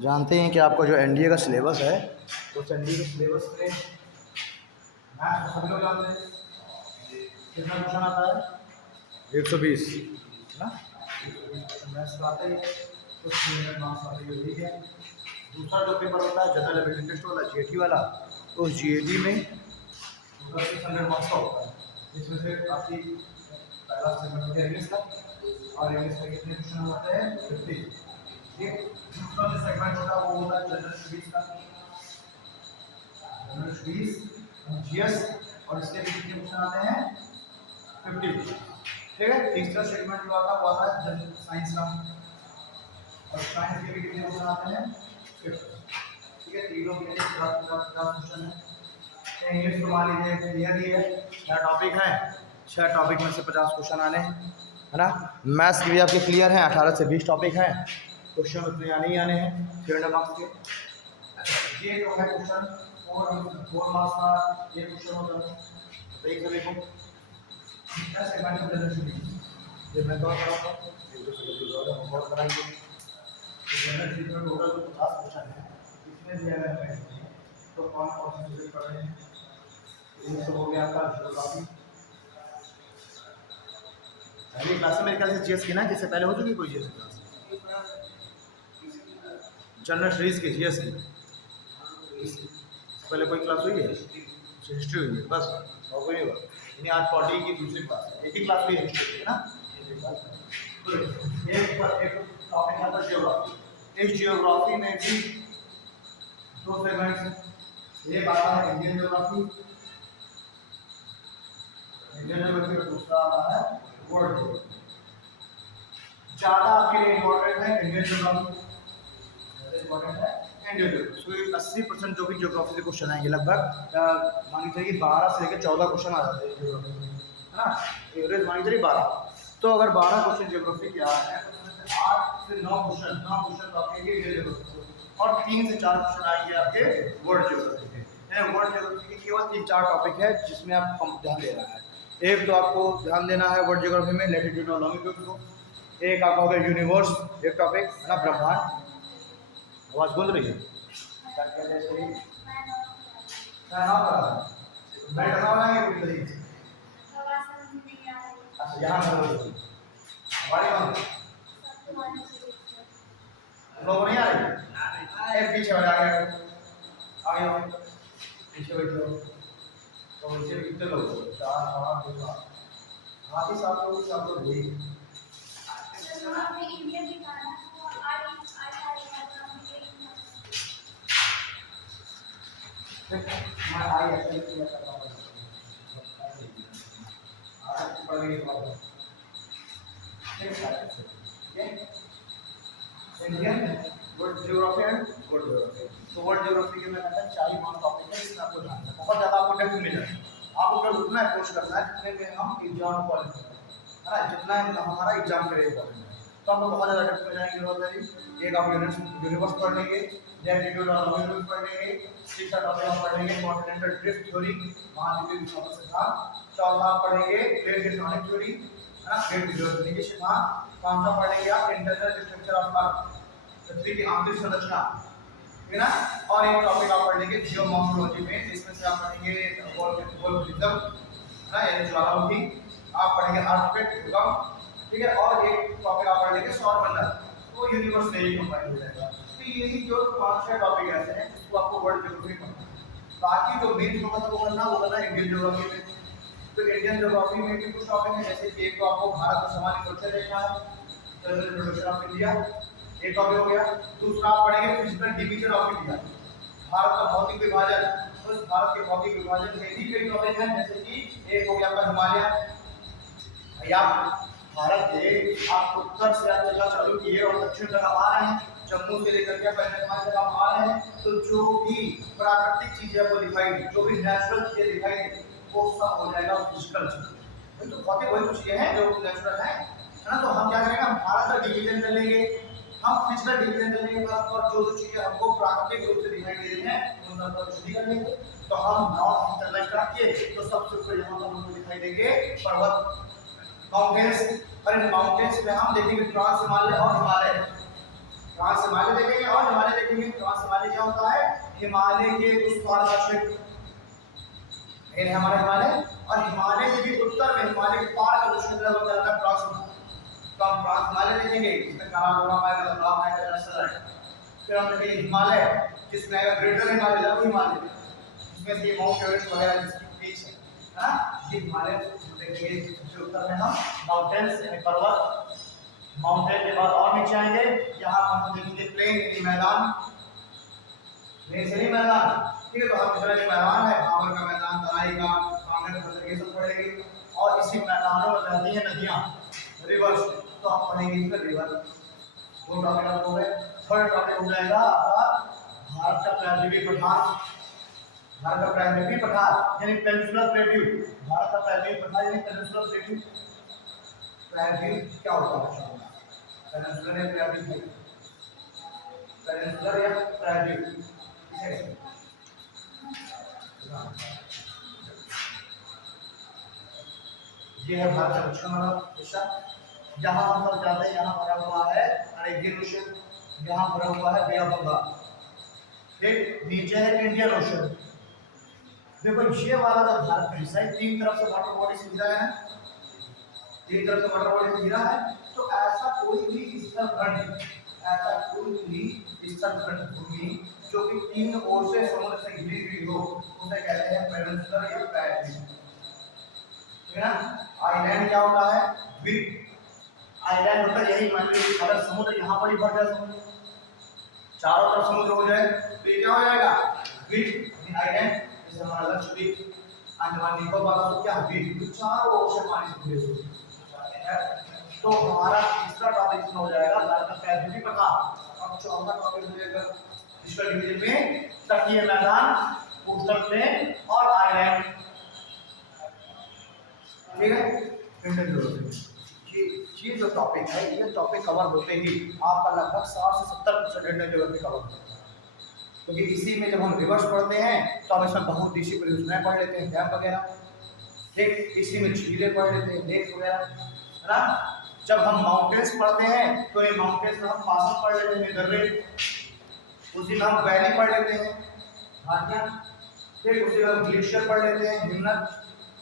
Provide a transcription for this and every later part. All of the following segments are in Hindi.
जानते हैं कि आपका जो एनडीए का सिलेबस है, उस एनडीए के सिलेबस में मैथ्स सभी लोग जानते हैं कितना क्वेश्चन आता है 120 ना। मैथ्स का आता है कुछ मिनट मार्क्स आते हैं, ठीक है। दूसरा जो पेपर होता है जनरल एबिलिटी टेस्ट वाला, जीएटी वाला, तो उस जीएटी में 600 मार्क्स का होता है, जिसमें से काफ़ी पहला सेगमेंट होता है इंग्लिश का, और इंग्लिश में कितने क्वेश्चन होते हैं 50। ठीक, दूसरा जो सेगमेंट होता है वो होता है जनरल स्टडीज का, जनरल स्टडीज जीएस, और इसके भी कितने क्वेश्चन आते हैं 50। ठीक है, तीसरा सेगमेंट जो आता है वो आता है जनरल साइंस का, और साइंस के भी कितने क्वेश्चन आते हैं 50। ठीक है, तीनों के लिए 50 क्वेश्चन है। इंग्लिश तो मान लीजिए क्लियर ही है, 6 टॉपिक हैं, 6 टॉपिक में से 50 क्वेश्चन आने हैं, है ना। मैथ्स की भी आपके क्लियर हैं, 18 से 20 टॉपिक हैं, क्वेश्चन उतने आने ही आने हैं 300 मार्क्स के। ये जो है क्वेश्चन 4 मार्क्स का ये क्वेश्चन होता है, देख सभी को ऐसे मैंने ये मैं तो कराऊंगा, एक दो से ज़्यादा हम और कराएंगे। जनरल स्टडीज में टोटल 50 क्वेश्चन है, इसमें दिया गया है तो कौन कौन से सब्जेक्ट पढ़ रहे हैं। ये सब हो गया आपका ज्योग्राफी। पहली क्लास में मेरे ख्याल से जीएस की ना, जिससे पहले हो चुकी कोई जीएस क्लास, जनरल स्टडीज की जीएस की पहले कोई क्लास हुई है, हिस्ट्री हुई है बस, और कोई नहीं हुआ। यानी आज 40 की दूसरी क्लास, एक ही क्लास हुई है हिस्ट्री है ना। तो एक टॉपिक आता है जियोग्राफी। इस जियोग्राफी में भी 2 सेगमेंट्स, एक आता है इंडियन जियोग्राफी, इंडियन जियोग्राफी का दूसरा आता है वर्ल्ड जियोग्राफी। ज़्यादा आपके लिए इम्पोर्टेंट है इंडियन जियोग्राफी, ज़्यादा इम्पोर्टेंट है इंडियन जियोग्राफी। तो 80% जो भी जियोग्राफी से क्वेश्चन आएंगे, लगभग मान के चलिए 12 से लेकर 14 क्वेश्चन आ जाते हैं जियोग्राफी में, है ना। एवरेज मान के चलिए 12। तो अगर 12 क्वेश्चन जियोग्राफी के आ रहे हैं तो 8 से 9 क्वेश्चन तो आपके इंडियन जियोग्राफी, और 3 से 4 क्वेश्चन आएंगे आपके वर्ल्ड जियोग्राफी के। वर्ल्ड जियोग्राफी के केवल 3-4 टॉपिक है जिसमें आप ध्यान दे रहा है। एक तो आपको ध्यान देना है वर्ल्ड जियोग्राफी में लैटिट्यूड और लॉन्गिट्यूड को, एक आपका हो गया यूनिवर्स, एक टॉपिक है ना ब्रह्मांड। आवाज़ बोल रही है अच्छा यहाँ लोग नहीं आ रही, पीछे वाले आगे आगे पीछे बैठ लो। तो पीछे कितने लोग 4 5 2 हाँ ही 7 लोग यही मैं आई एक्चुअली किया करता हूँ आज पढ़ गई बात ठीक है। Indian world geography and world geography. तो वर्ल्ड जियोग्राफी के मैं कहता हूँ 40 मार्क्स टॉपिक है, इसमें आपको ध्यान रखना बहुत ज़्यादा, आपको डेप्थ मिल जाएगा। आपको केवल उतना अप्रोच करना है जितने में हम एग्जाम क्वालिफाई करें, है ना, जितना हमारा एग्जाम के लिए इम्पोर्टेंट है। तो आपको बहुत ज़्यादा डेप्थ में जाने की जरूरत है। एक आप यूनिवर्स पढ़ लेंगे, लैटिट्यूड और लॉन्गिट्यूड पढ़ लेंगे, तीसरा टॉपिक हम पढ़ेंगे कॉन्टिनेंटल ड्रिफ्ट थ्योरी, महाद्वीपीय विस्थापन सिद्धांत, चौथा आप पढ़ेंगे प्लेट टेक्टोनिक थ्योरी, है ना, प्लेट टेक्टोनिक के सिद्धांत, पांचवा पढ़ेंगे आप इंटरनल स्ट्रक्चर ऑफ अर्थ, पृथ्वी की आंतरिक संरचना, ठीक है ना। और एक टॉपिक आप पढ़ लेंगे जियोमॉर्फोलॉजी में, जिसमें से आप पढ़ेंगे वोल्केनिज्म, है ना, यानी ज्वालामुखी, आप पढ़ेंगे अर्थक्वेक भूकंप, ठीक है, और एक टॉपिक आप पढ़ लेंगे सौरमंडल, तो यूनिवर्स में ही कंबाइन हो जाएगा। तो यही जो 5-6 टॉपिक ऐसे हैं जिसको आपको वर्ल्ड जियोग्राफी पढ़ना है। बाकी जो मेन फोकस वो करना इंडियन जियोग्राफी में। तो इंडियन जियोग्राफी में भी कुछ टॉपिक हैं, जैसे कि एक तो आपको भारत का सामान्य परिचय देखना है, जनरल इंट्रोडक्शन ऑफ इंडिया, एक टॉपिक हो गया। दूसरा आप पढ़ेंगे physical division of India, Bharat का भौतिक विभाजन। तो भारत के भौतिक विभाजन में भी कई टॉपिक हैं, जैसे कि एक हो गया आपका हिमालय, या भारत के आप उत्तर से आप चलना चालू किए और दक्षिण तक आप आ रहे हैं, जम्मू से लेकर के कन्याकुमारी तक आप आ रहे हैं, तो जो भी प्राकृतिक चीजें आपको दिखाई दी, जो भी नेचुरल चीजें दिखाई दी, वो सब हो जाएगा फिजिकल चीज। तो भौतिक वही कुछ चीजें हैं जो नेचुरल है ना। तो हम क्या करेंगे, हम भारत का डिवीजन कर लेंगे, हम फिजिकल डिवीजन कर लेंगे, और जो जो चीजें हमको प्राकृतिक रूप से दिखाई दे रही हैं उन सबको स्टडी कर लेंगे। तो हम नॉर्थ ईस्टर्न लाइट काटिए तो सबसे ऊपर यहाँ पर हमको दिखाई देंगे पर्वत, माउंटेन्स, और इन माउंटेन्स में हम देखेंगे ट्रांस हिमालय और हिमालय, ट्रांस हिमालय देखेंगे और हिमालय देखेंगे। देखेंगे ट्रांस हिमालय क्या होता है, हिमालय के उस पार का क्षेत्र, ये हमारा हिमालय, और हिमालय के भी उत्तर में हिमालय के पार का जो क्षेत्र है वो कहलाता है ट्रांस हिमालय। तो हम ट्रांस हिमालय देखेंगे, इसमें काला गोरा पाएगा, लाल पाएगा, ऐसा है। फिर हम देखेंगे हिमालय, जिसमें आएगा ग्रेटर हिमालय, लघु हिमालय, जिसमें से माउंट एवरेस्ट वगैरह जिसकी पीक है ना, ये हिमालय देखेंगे। जो उत्तर में हम माउंटेन्स यानी पर्वत, माउंटेन के बाद और नीचे आएंगे, यहाँ हम देखेंगे प्लेन यानी मैदान, प्लेन यानी मैदान, ठीक है। तो हम इधर मैदान है, भावर का मैदान, तराई का, कांगड़ का, ये सब पढ़ेंगे। और इसी मैदानों में बहती हैं नदियाँ, रिवर्स, तो हम पढ़ेंगे इसमें रिवर। दो टॉपिक आप हो गए। थर्ड टॉपिक हो जाएगा आपका भारत का प्रायद्वीपीय पठार, भारत का प्रायद्वीपीय पठार यानी पेनिनसुलर प्लेट्यू, भारत का प्रायद्वीपीय पठार यानी पेनिनसुलर प्लेट्यू। प्रायद्वीप क्या होता है, पेनिनसुलर या प्रायद्वीप, पेनिनसुलर या प्रायद्वीप, ये है भारत का दक्षिण वाला हिस्सा। जहाँ हम सब जाते हैं यहाँ भरा हुआ है अरेबियन ओशन, यहाँ भरा हुआ है बे ऑफ बंगाल, फिर नीचे है इंडियन ओशन। देखो ये वाला जो भारत का हिस्सा है, तीन तरफ से वाटर बॉडी से घिरा है, तीन तरफ से वाटर बॉडी से घिरा है। तो ऐसा कोई भी स्थलखंड, ऐसा कोई भी स्थलखंड भूमि जो कि तीन ओर से समुद्र से घिरी हुई हो, उसे कहते हैं पेनिनसुलर या प्रायद्वीप, ठीक है ना। आइलैंड क्या होता है, द्वीप, आइलैंड होता है यही, मान लीजिए अगर समुद्र यहाँ पर ही भर जाए, समुद्र चारों तरफ समुद्र हो जाए तो ये क्या हो जाएगा, द्वीप, आइलैंड। जैसे हमारा लक्षद्वीप, अंडमान निकोबार, तो क्या द्वीप, चारों ओर से पानी से घिरे हुए। तो हमारा तीसरा टॉपिक हो जाएगा भारत का प्रायद्वीपीय पठार। अब चौथा टॉपिक हो जाएगा इसका डिवीजन में तटीय मैदान, कोस्टल प्लेन और आइलैंड, ठीक है। ये जो टॉपिक है, ये टॉपिक कवर होते ही आपका लगभग 60 से 70% इंडियन ज्योग्राफी कवर होता है। क्योंकि इसी में जब हम रिवर्स पढ़ते हैं तो हम इसमें बहुउद्देशीय परियोजनाएं पढ़ लेते हैं, डैम वगैरह, ठीक, इसी में झीलें पढ़ लेते हैं, लेक वगैरह, है ना। जब हम माउंटेन्स पढ़ते हैं तो ये माउंटेन्स में हम पास पढ़ लेते हैं, दर्रे, उसी में हम वैली पढ़ लेते हैं, घाटियाँ, फिर उसी में हम ग्लेशियर पढ़ लेते हैं, हिमनद।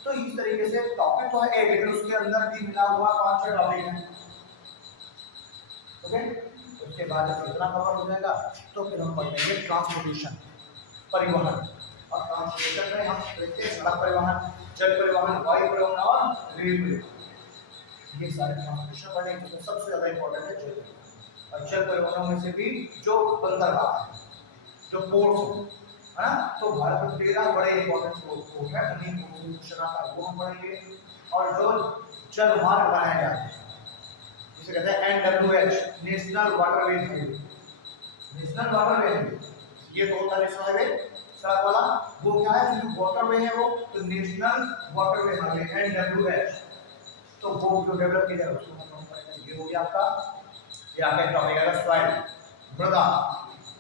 तो इस तरीके से टॉपिक तो है एक, लेकिन उसके अंदर भी मिला हुआ 5-6 टॉपिक हैं, ओके। उसके बाद जब इतना कवर हो जाएगा तो फिर हम पढ़ेंगे ट्रांसपोर्टेशन, परिवहन। और ट्रांसपोर्टेशन में हम देखते हैं सड़क परिवहन, जल परिवहन, वायु परिवहन और रेल परिवहन, ये सारे ट्रांसपोर्टेशन पढ़ेंगे। तो सबसे ज़्यादा इंपॉर्टेंट है जल, और जल परिवहन में से भी जो बंदरगाह है, जो पोर्ट्स है ना, तो भारत में 13 बड़े इंपॉर्टेंट पोर्ट है, उन्हीं को हम पढ़ेंगे। और जो जल मार्ग बनाए जाते हैं, जिसे कहते हैं NWH, national waterways highway, national waterways, ये दो तरह से हाईवे सड़क वाला, वो क्या है, जो वाटरवे है वो, तो नेशनल वाटरवे हाईवे NWH, तो वो जो डेवलप किया जाएगा उसको हम पढ़ेंगे। ये हो गया आपका, ये आगे टॉपिक आएगा सॉइल, मृदा,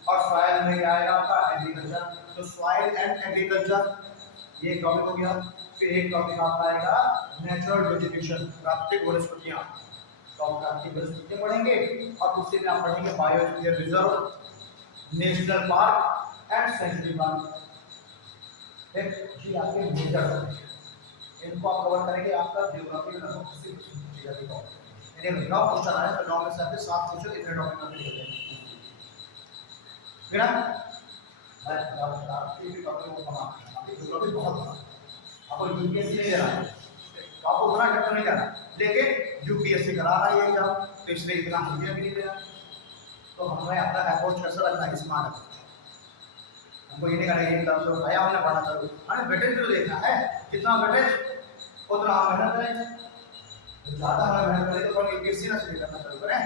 और सॉइल में क्या आएगा आपका एग्रीकल्चर, तो सॉइल एंड एग्रीकल्चर ये टॉपिक हो गया। फिर एक टॉपिक आपका आएगा नेचुरल वेजिटेशन, प्राकृतिक वनस्पतियाँ, तो आप प्राकृतिक वनस्पतियाँ पढ़ेंगे। और दूसरे में आप पढ़ेंगे biosphere reserve, national park and sanctuary park, ये आपके मेजर टॉपिक, इनको आप कवर करेंगे। आपका ज्योग्राफी में लगभग 80% जाएगा। यानी 9 क्वेश्चन आए तो 9 में से आपके 7 क्वेश्चन इतने टॉपिक में हो जाएंगे, फिर आपकी भी टॉपिक को कमा, आपकी ज्योग्राफी बहुत बड़ा, आपको यूपीएससी नहीं देना है, तो आपको उतना टक्कर नहीं करना, लेकिन यूपीएससी करा रहा है एग्जाम, तो इसलिए इतना हमने भी नहीं देना। तो हमें अपना अप्रोच कैसे रखना है, स्मार्ट अप्रोच, हमको ये नहीं करना है तरफ से भैया हमने पढ़ा करो, हमें वेटेज भी तो देखना है, जितना वेटेज उतना हम मेहनत करें, ज़्यादा हमें मेहनत करें तो यूपीएससी ना शुरू करना शुरू करें,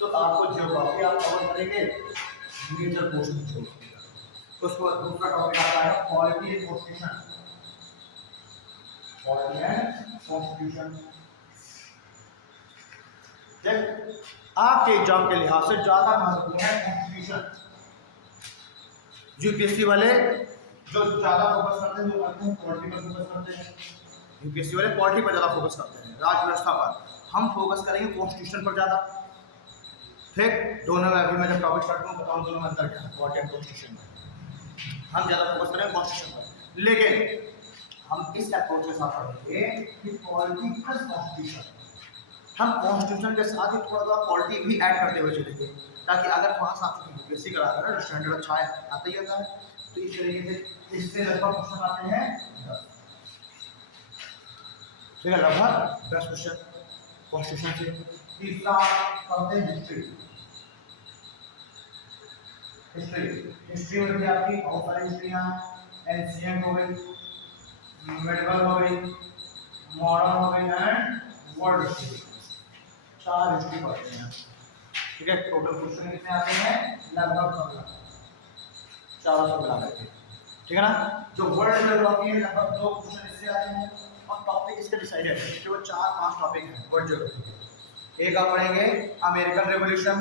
तो आपको ज्योग्राफी आप कवर करेंगे, मेजर पोर्शन छोड़, उसके बाद दूसरा टॉपिक आता है polity and constitution, polity and constitution. आपके एग्जाम के लिहाज से ज्यादा महत्वपूर्ण है कॉन्स्टिट्यूशन। यूपीएससी वाले जो ज्यादा फोकस करते हैं, जो करते हैं पॉलिटी पर फोकस करते हैं, यूपीएससी वाले पॉलिटी पर ज्यादा फोकस करते हैं, राज्य व्यवस्था पर। हम फोकस करेंगे कॉन्स्टिट्यूशन पर ज्यादा, ठीक, दोनों में अभी मैं जब टॉपिक स्टार्ट करूँ बताऊँ दोनों में अंतर क्या है पॉलिटी एंड कॉन्स्टिट्यूशन में। हम ज़्यादा फोकस करेंगे कॉन्स्टिट्यूशन पर, लेकिन हम इस अप्रोच के साथ पढ़ेंगे कि पॉलिटी प्लस कॉन्स्टिट्यूशन, हम कॉन्स्टिट्यूशन के साथ ही थोड़ा थोड़ा पॉलिटी भी ऐड करते हुए चलेंगे, ताकि अगर वहाँ साथ यूपीएससी करा रहा है स्टैंडर्ड अच्छा है आता ही आता है, तो इस तरीके से इससे लगभग क्वेश्चन आते हैं 10, ठीक है, लगभग 10 क्वेश्चन कॉन्स्टिट्यूशन से। तीसरा पढ़ते हैं हिस्ट्री। हिस्ट्री में भी आपकी बहुत सारी हिस्ट्रियाँ, एंशिएंट हो गई, मेडिवल हो गई, मॉडर्न हो गई एंड वर्ल्ड हिस्ट्री, 4 हिस्ट्री पढ़ते हैं, ठीक है। टोटल क्वेश्चन कितने आते हैं लगभग 15, 400 मिला करके, ठीक है ना। जो वर्ल्ड ज्योग्राफी है लगभग 2 क्वेश्चन इससे आते हैं, और टॉपिक इसके डिसाइडेड है, केवल 4-5 टॉपिक हैं वर्ल्ड ज्योग्राफी के। एक आप पढ़ेंगे अमेरिकन रेवोल्यूशन,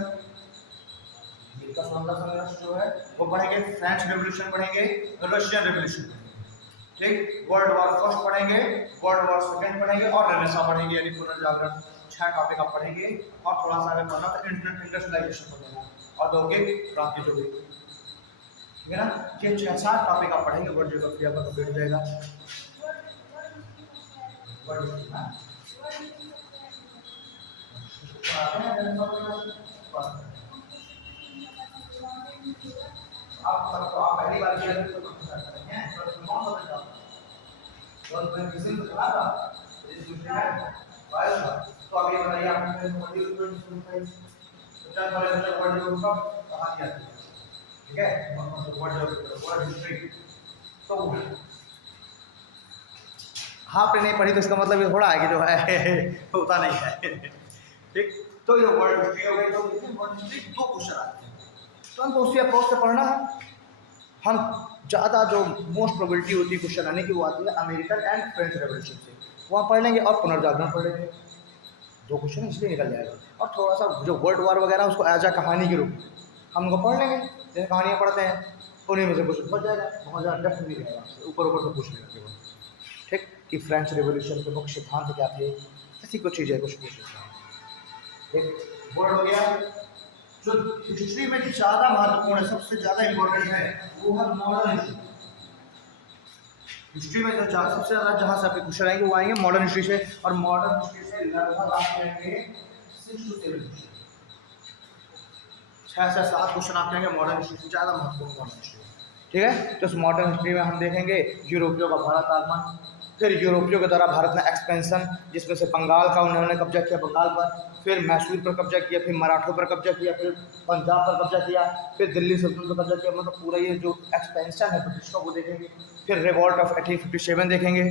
अमेरिका संघर्ष जो है वो पढ़ेंगे, फ्रेंच रेवोल्यूशन पढ़ेंगे, रशियन रेवोल्यूशन, ठीक, वर्ल्ड वॉर फर्स्ट पढ़ेंगे, वर्ल्ड वॉर सेकंड पढ़ेंगे और रेनेसां पढ़ेंगे, यानी पुनर्जागरण। 6 टॉपिक आप पढ़ेंगे, और थोड़ा सा अगर पढ़ना तो इंडस्ट्रियलाइजेशन पढ़ेगा और औद्योगिक क्रांति जो हुई, ठीक है ना। ये 6-7 टॉपिक आप पढ़ेंगे, वर्ल्ड ज्योग्राफी आपका कंप्लीट हो जाएगा। आप पहली बार किया तो किसी को चला था तो अब ये बताइए आपने कहाँ किया, ठीक है, वर्ल्ड हिस्ट्री। तो हाँ आपने नहीं पढ़ी तो इसका मतलब ये थोड़ा है कि जो है होता नहीं है, ठीक। तो ये वर्ल्ड हिस्ट्री हो गई, तो वर्ल्ड हिस्ट्री 2 क्वेश्चन आते हैं, तो हमको उसी अप्रोच से पढ़ना है। हम ज़्यादा जो मोस्ट प्रोबेबिलिटी होती है क्वेश्चन आने की वो आती है अमेरिकन एंड फ्रेंच रेवोल्यूशन से, वहाँ पढ़ लेंगे और पुनर्जागरण पढ़ लेंगे, 2 क्वेश्चन इसलिए निकल जाएगा। और थोड़ा सा जो वर्ल्ड वार वगैरह उसको एज आ कहानी के रूप में हम उनको पढ़ लेंगे, जैसे कहानियाँ पढ़ते हैं, उन्हीं में से कुछ बच जाएगा, बहुत ज़्यादा डेप्थ नहीं रहेगा, ऊपर ऊपर से पूछ लेगा केवल, ठीक, कि फ्रेंच रेवोल्यूशन के मुख्य सिद्धांत क्या थे, ऐसी कुछ चीज़ें कुछ पूछ लेता है, ठीक। वर्ड हो गया। जो हिस्ट्री में ज़्यादा महत्वपूर्ण है, सबसे ज़्यादा इंपॉर्टेंट है, वो है मॉडर्न हिस्ट्री। हिस्ट्री में जो सबसे ज़्यादा जहाँ से आपके क्वेश्चन आएंगे वो आएंगे मॉडर्न हिस्ट्री से, और मॉडर्न हिस्ट्री से लगभग आपके आएंगे 6 to 7 क्वेश्चन, 6 से 7 क्वेश्चन आपके आएंगे मॉडर्न हिस्ट्री से, ज़्यादा महत्वपूर्ण मॉडर्न हिस्ट्री, ठीक है। तो इस मॉडर्न हिस्ट्री में हम देखेंगे यूरोपियों का भारत आगमन, फिर यूरोपियों के द्वारा भारत में एक्सपेंशन, जिसमें से बंगाल का उन्होंने कब्जा किया बंगाल पर, फिर मैसूर पर कब्जा किया, फिर मराठों पर कब्जा किया, फिर पंजाब पर कब्जा किया, फिर दिल्ली सल्तनत पर कब्जा किया, मतलब पूरा ये जो एक्सपेंशन है ब्रिटिश का वो देखेंगे। फिर रिवॉल्ट ऑफ 1857 देखेंगे,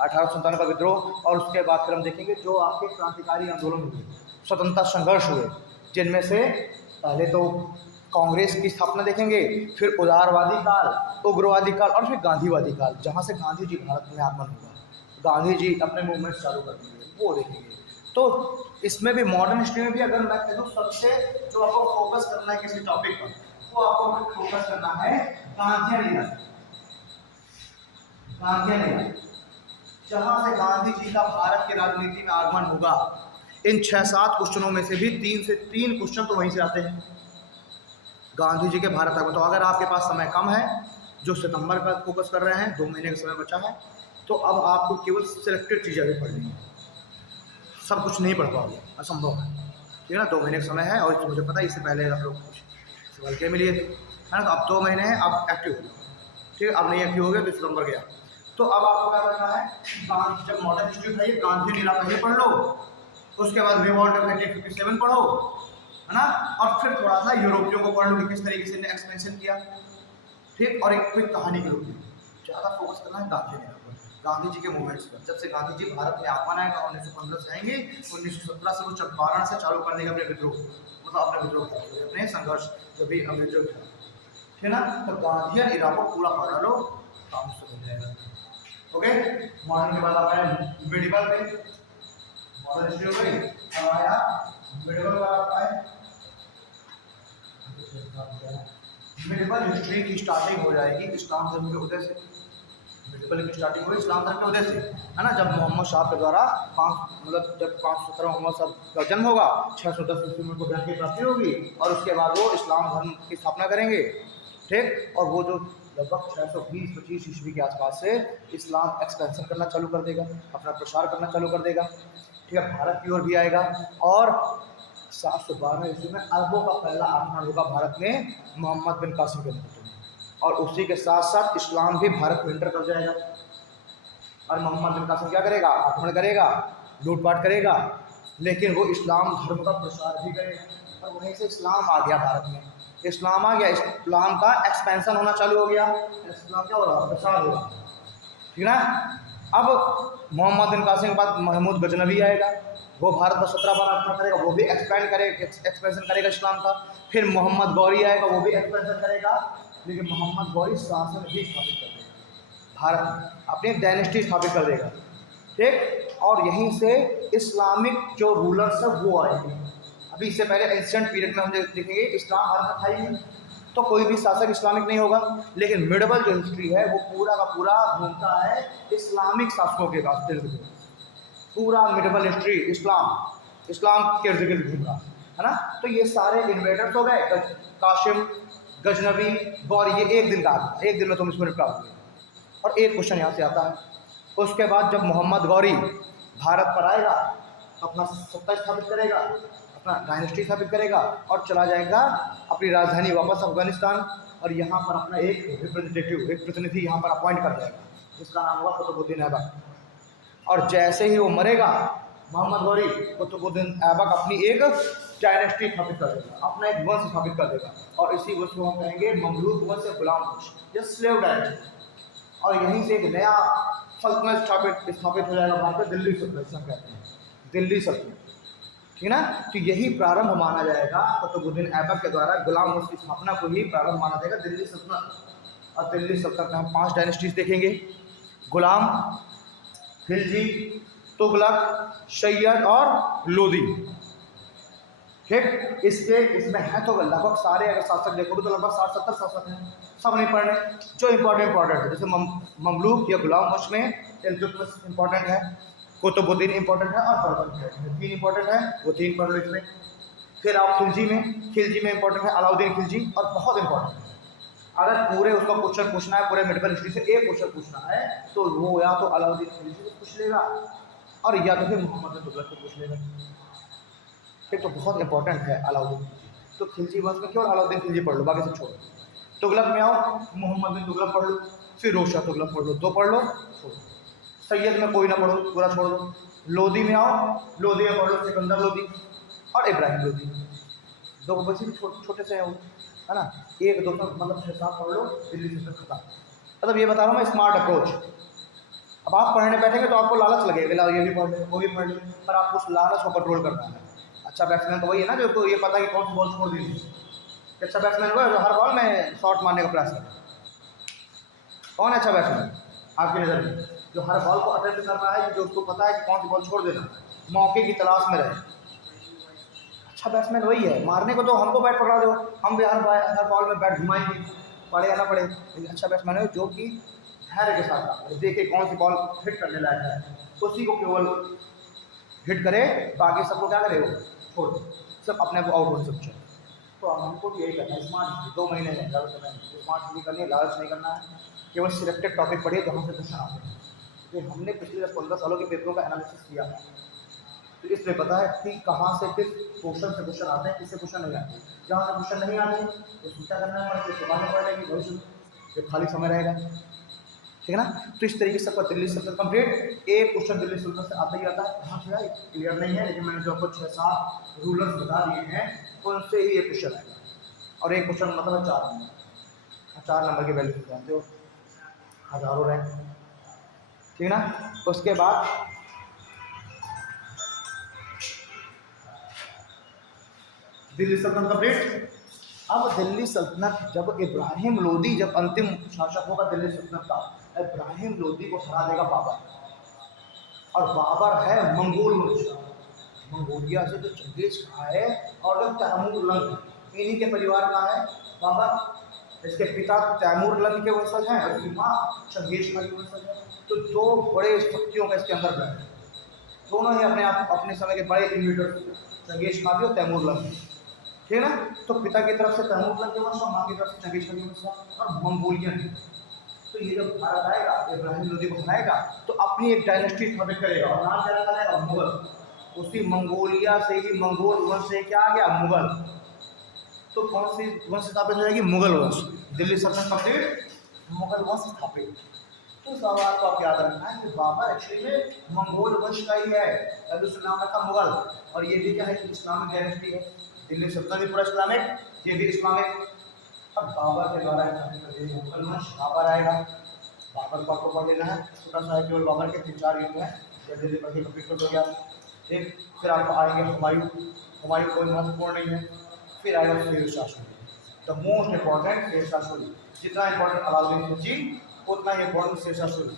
1857 का विद्रोह, और उसके बाद फिर हम देखेंगे जो आपके क्रांतिकारी आंदोलन हुए, स्वतंत्रता संघर्ष हुए, जिनमें से पहले तो कांग्रेस की स्थापना देखेंगे, फिर उदारवादी काल, उग्रवादी काल, और फिर गांधीवादी काल, जहाँ से गांधी जी भारत में आगमन हुआ, गांधी जी अपने मूवमेंट चालू कर दिए, वो देखेंगे। तो इसमें भी मॉडर्न हिस्ट्री में भी अगर मैं कह दूँ सबसे जो आपको फोकस करना है किसी टॉपिक पर, वो आपको फोकस करना है गांधीयन इरा, गांधीयन इरा, जहाँ से गांधी जी का भारत की राजनीति में आगमन होगा। इन 6-7 क्वेश्चनों में से भी 3 से 3 क्वेश्चन तो वहीं से आते हैं, गांधी जी के भारत आगमन। तो अगर आपके पास समय कम है, जो सितंबर का फोकस कर रहे हैं, 2 महीने का समय बचा है, तो अब आपको केवल सिलेक्टेड चीज़ें भी पढ़नी है, सब कुछ नहीं पढ़ पाओगे, असंभव है, ठीक है ना। 2 महीने का समय है, और मुझे पता है इससे पहले आप लोग कुछ सवाल के लिए थे, है ना। तो अब 2 महीने हैं, आप एक्टिव हो, ठीक है। अब नहीं एक्टिव हो गए तो सितंबर गया। तो अब आपको क्या करना है, जब मॉडर्न हिस्ट्री उठाइए, गांधी लीला पहले पढ़ लो, उसके बाद रिवॉल्ट ऑफ 1857 पढ़ो, है ना, और फिर थोड़ा सा यूरोपियों को पढ़ लो कि किस तरीके से इन्हें एक्सपेंशन किया, ठीक, और एक क्विक कहानी के रूप में। ज़्यादा फोकस करना है गांधी लीला पर, गांधी जी के मूवमेंट्स पर। जब से गांधी जी भारत में आगमन आएगा 1915 से आएंगे, 1917 से वो चंपारण से चालू करने का अपने विद्रोह, मतलब अपने विद्रोह अपने संघर्ष जो भी अंग्रेजों के, ठीक है ना। तो गांधीयन इरा को पूरा पढ़ लो, काम से बन जाएगा, ओके। मॉडर्न के बाद आप आए मेडिवल पे, मॉडर्न हिस्ट्री हो गई, अब आया मेडिवल वाला आए। मेडिवल हिस्ट्री की स्टार्टिंग हो जाएगी इस्लाम धर्म के उदय से, मेडिकल की स्टार्टिंग हुई इस्लाम धर्म के उदय से, है ना, जब मोहम्मद साहब के द्वारा जब 517 मोहम्मद साहब का जन्म होगा, 610 ईस्वी में उनको ज्ञान की प्राप्ति होगी और उसके बाद वो इस्लाम धर्म की स्थापना करेंगे। ठीक, और वो जो लगभग 620-25 ईस्वी के आसपास से इस्लाम एक्सपेंशन करना चालू कर देगा, अपना प्रसार करना चालू कर देगा। ठीक है, भारत की ओर भी आएगा और 712 ईस्वी में अरबों का पहला आक्रमण होगा भारत में मोहम्मद बिन कासिम के नेतृत्व में, और उसी के साथ साथ इस्लाम भी भारत में एंटर कर जाएगा। और मोहम्मद बिन कासिम क्या करेगा? आक्रमण करेगा, लूटपाट करेगा, लेकिन वो इस्लाम धर्म का प्रसार भी करेगा और वहीं से इस्लाम आ गया भारत में। इस्लाम आ गया, इस्लाम का एक्सपेंशन होना चालू हो गया, इस्लाम क्या हो रहा? प्रसार होगा। ठीक ना। अब मोहम्मद बिन कासिम के बाद महमूद गजनवी आएगा, वो भारत पर 17 बार आक्रमण करेगा, वो भी एक्सपेंशन करेगा इस्लाम का। फिर मोहम्मद गौरी आएगा, वो भी एक्सपेंशन करेगा, लेकिन मोहम्मद गौरी शासन भी स्थापित कर देगा भारत में, अपनी डायनेस्टी स्थापित कर देगा। ठीक, और यहीं से इस्लामिक जो रूलर्स है वो आएंगे। अभी इससे पहले एंशिएंट पीरियड में हम देखेंगे इस्लाम भारत में था ही नहीं, तो कोई भी शासक इस्लामिक नहीं होगा, लेकिन मिडवल जो हिस्ट्री है वो पूरा का पूरा घूमता है इस्लामिक शासकों के पास, पूरा मिडवल हिस्ट्री इस्लाम के इर्द गिर्द घूम रहा है ना। तो ये सारे इन्वेडर्स हो गए, काशिम, गजनवी, गौरी, ये एक दिन का, एक दिन में तुम इसको निपटा दोगे। और एक क्वेश्चन यहाँ से आता है, उसके बाद जब मोहम्मद गौरी भारत पर आएगा, अपना सत्ता स्थापित करेगा, अपना डायनेस्टी स्थापित करेगा और चला जाएगा अपनी राजधानी वापस अफगानिस्तान, और यहाँ पर अपना एक रिप्रेजेंटेटिव, एक प्रतिनिधि यहाँ पर अपॉइंट कर जाएगा, जिसका नाम होगा कुतुबुद्दीन ऐबक। और जैसे ही वो मरेगा मोहम्मद गौरी, कुतुबुद्दीन ऐबक अपनी एक डायनेस्टी स्थापित कर देगा, अपना एक वंश स्थापित कर देगा, और इसी वंश को हम कहेंगे ममलूक वंश या गुलाम वंश या स्लेव डायनेस्टी। और यहीं से एक नया सल्तनत स्थापित हो जाएगा वहाँ पर, दिल्ली सल्तनत हम कहते हैं, दिल्ली सल्तनत। ठीक ना। तो यही प्रारंभ माना जाएगा, कुतुबुद्दीन ऐबक के द्वारा गुलाम वंश की स्थापना को ही प्रारंभ माना जाएगा, दिल्ली सल्तनत। और दिल्ली सल्तनत में हम 5 डायनेस्टीज देखेंगे, गुलाम, खिलजी, तुगलक, सैयद और लोदी। ठीक, इसमें है तो लगभग सारे, अगर शासक देखोगे तो लगभग 60-70 शासक हैं, सब नहीं पढ़ रहे। जो इम्पोर्टेंट है, जैसे ममलूक या गुलाम वंश में इल्तुतमिश इम्पोर्टेंट है, कुतुबुद्दीन इम्पोर्टेंट है और बरबर 3 इम्पोर्टेंट है, वो 3 पढ़ लो इसमें। फिर आप खिलजी में इम्पोर्टेंट है अलाउद्दीन खिलजी, और बहुत इम्पोर्टेंट है। अगर पूरे उसका क्वेश्चन पूछना है, पूरे मिडवल हिस्ट्री से एक क्वेश्चन पूछना है, तो वो या तो अलाउद्दीन खिलजी से पूछ लेगा और या तो फिर मोहम्मद बिन तुगलक से पूछ लेगा। ठीक, तो बहुत इंपॉर्टेंट है अलाउद्दीन खिलजी। तो खिलजी वंश में केवल अलाउद्दीन खिलजी पढ़ लो, बाकी सब छोड़ो। तुगलक में आओ, मोहम्मद बिन तुगलक पढ़ लो, फिर रोशा तुगलक पढ़ लो, 2 पढ़ लो, छोड़ो। सैयद में कोई ना पढ़ो, पूरा छोड़ दो। लोदी में आओ, लोदी में पढ़ लो सिकंदर लोदी और इब्राहिम लोदी, 2 बच्चे भी छोटे से हैं वो, है ना। 1-2 मतलब 6-7 पढ़ लो, दिल्ली से खत्म। मतलब ये बता रहा हूँ मैं, स्मार्ट अप्रोच। अब आप पढ़ने बैठेंगे तो आपको लालच लगेगा, ये भी पढ़ ले, वो भी पढ़ ले, पर आपको उस लालच को कंट्रोल करना है। अच्छा बैट्समैन तो वही है ना जो तो ये पता है कि कौन सी बॉल छोड़ दी। अच्छा बैट्समैन वो है जो हर बॉल में शॉट मारने का प्रयास करे। कौन है अच्छा बैट्समैन आपकी नज़र में? जो हर बॉल को अटेम्प्ट कर रहा है, जो उसको पता है कि कौन सी बॉल छोड़ देना, मौके की तलाश में रहे। अच्छा बैट्समैन वही है, मारने को तो हमको बैट पकड़ा दो, हम भी हर बॉल में बैट घुमाएंगे, पड़े या ना पड़े, लेकिन अच्छा बैट्समैन है जो कि धैर्य के साथ देखे कौन सी बॉल हिट करने लायक है, उसी को केवल हिट करे, बाकी सबको क्या करे वो छोड़ दे, सब अपने को आउट होने से पूछे। तो हमको भी यही करना है, स्मार्ट 2 महीने में ज़्यादा समय नहीं, स्मार्ट नहीं करनी है, लालच नहीं करना है, केवल सिलेक्टेड टॉपिक पढ़िए जहाँ से क्वेश्चन आते हैं। तो हमने पिछले 10-15 सालों के पेपरों का एनालिसिस किया है, तो इसमें पता है कि कहाँ से किस क्वेश्चन से क्वेश्चन आते हैं, किससे क्वेश्चन नहीं आते। जहाँ से क्वेश्चन नहीं आते तो क्या करना है, पढ़े सुबह में पढ़ लेंगे, भविष्य में जब खाली समय रहेगा। ठीक है ना। तो इस तरीके से आपका दिल्ली सल्तनत कंप्लीट। एक क्वेश्चन दिल्ली सल्तनत से आता ही आता है, कहाँ से आए क्लियर नहीं है, लेकिन मैंने जो आपको 6-7 रूलर्स बता दिए हैं उनसे ही ये क्वेश्चन आएगा। और एक क्वेश्चन मतलब है 4 नंबर, 4 नंबर की वैल्यू जानते हो, हज़ारों रैंक। ठीक है ना। उसके बाद दिल्ली सल्तनत कंप्लीट। अब दिल्ली सल्तनत जब इब्राहिम लोदी जब अंतिम शासक होगा दिल्ली सल्तनत का, इब्राहिम लोदी को हरा देगा बाबर, और बाबर है मंगोल वंश, मंगोलिया से जो चंगेज का है और जो तैमूर लंग, इन्हीं के परिवार का है बाबर। इसके पिता तैमूर लंग के वंशज हैं और इसकी माँ चंगेज खां की वंशज है। तो दो बड़े शक्तियों का इसके अंदर बैठे, दोनों ही अपने समय के बड़े इन्वेटर थे, चंगेज खां भी और तैमूर लंग, ठीक है ना। तो पिता की तरफ से तैमूर लंग के वंश और माँ की तरफ से चंगेज खां के वंश और मंगोलियन। तो ये जब भारत आएगा, इब्राहिम लोदी को बनाएगा तो अपनी एक डायनेस्टी स्थापित करेगा और नाम क्या रखा मुगल। उसी मंगोलिया से ही, मंगोल वंश से क्या आ गया, मुगल। तो कौन सी वंश स्थापित हो जाएगी, मुगल वंश। दिल्ली सल्तनत कंप्लीट, मुगल वंश स्थापित। तो इस बात को आप याद रखना है कि बाबर एक्चुअली में मंगोल वंश का ही है, तभी उसका नाम रखा मुगल। और ये भी क्या है, इस्लामिक डायनेस्टी है। दिल्ली सल्तनत भी पूरा इस्लामिक, ये भी इस्लामिक। अब बाबर के द्वारा मुगल वंश, बाबर आएगा, बाबर को आपको पढ़ लेना है, छोटा सा है, केवल बाबर के 3-4 युग हैं, जल्दी पढ़ के कंप्लीट हो गया। ठीक, फिर आपको आएंगे हुमायूं, हुमायूं कोई महत्वपूर्ण नहीं है। फिर आएगा Sher Shah Suri, the most important Sher Shah Suri. जितना इंपॉर्टेंट अलाउद्दीन खिलजी उतना ही इंपॉर्टेंट शेर शाह सूरी।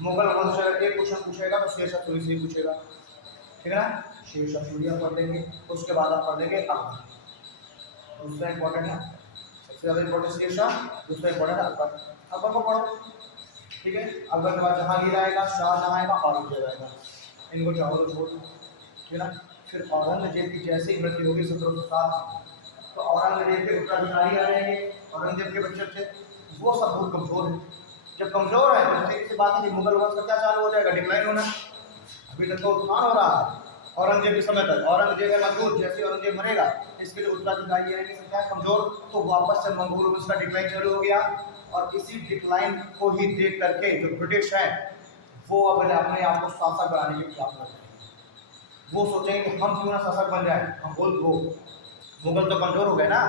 मुगल वंश अगर एक क्वेश्चन पूछेगा तो शेर शाह सूरी से ही पूछेगा, ठीक है ना। शेर शाह सूरी आप पढ़ लेंगे, उसके बाद आप पढ़ लेंगे अकबर, दूसरा इंपॉर्टेंट है, सबसे ज़्यादा इंपॉर्टेंट शेर शाह, दूसरा इंपॉर्टेंट अकबर। अकबर को पढ़ो, ठीक है। अकबर के बाद जहांगीर आएगा, शाहजहां आएगा, औरंगजेब आएगा, इनको चाहो तो छोड़, ठीक है ना। फिर औरंगजेब की जैसे ही मृत्यु होगी 1707, तो औरंगजेब के उत्तराधिकारी आ जाएंगे, औरंगजेब के बच्चे थे, वो सब बहुत कमजोर है। जब कमजोर है तो सीधी सी बात है कि मुगल वंश का क्या चालू हो जाएगा, डिक्लाइन होना। अभी तक तो उत्थान हो रहा है औरंगजेब के समय तक, औरंगजेब है मजबूत, जैसे औरंगजेब मरेगा इसके जो उत्तराधिकारी रहेंगे संख्या कमजोर, तो वापस से मंगोल वंश का डिक्लाइन चालू हो गया। और इसी डिक्लाइन को ही देख करके जो ब्रिटिश है वो अब अपने आप को शासक बनाने के खिलाफ लड़ रहे हैं। वो सोचेंगे कि हम क्यों ना शासक बन जाए, हम बोल वो मुगल तो कमजोर हो गए ना,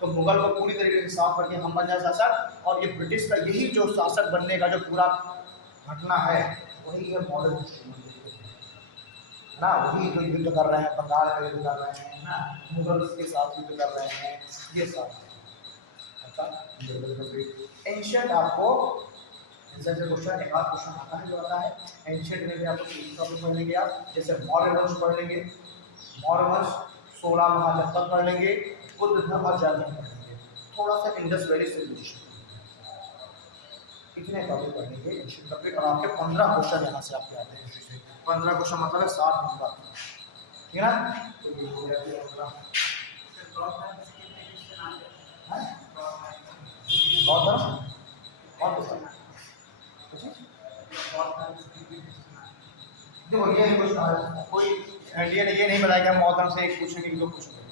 तो मुगल को पूरी तरीके से साफ करके हम बन जाए शासक। और ये ब्रिटिश का यही जो शासक बनने का जो पूरा घटना है वही है मॉडर्न हिस्ट्री ना। वही जो युद्ध कर रहे हैं, बंगाल का युद्ध कर रहे हैं ना, मुगल के साथ युद्ध कर रहे हैं, ये सब। एंशियंट आपको जैसे क्वेश्चन एक आध क्वेश्चन आता है जो आता है एंशियंट में भी आपको टॉपिक पढ़ लेंगे आप, जैसे मौर्य वंश पढ़ लेंगे, मौर्य वंश 16 महाजनपद पढ़ लेंगे, बुद्ध धर्म और जैन धर्म पढ़ लेंगे, थोड़ा सा इंडस वैली सिविलाइजेशन, इतने टॉपिक पढ़ लेंगे एंशियंट टॉपिक। और आपके 15 क्वेश्चन यहाँ से आपके आते हैं हिस्ट्री से, 15 क्वेश्चन मतलब है 60 नंबर, ठीक है ना। तो ये हो गया फिर अपना बहुत देखो ये नहीं कुछ कोई इंडिया ने ये नहीं बताया कि हम बौद्ध धर्म से एक पूछेंगे कि दो पूछेंगे,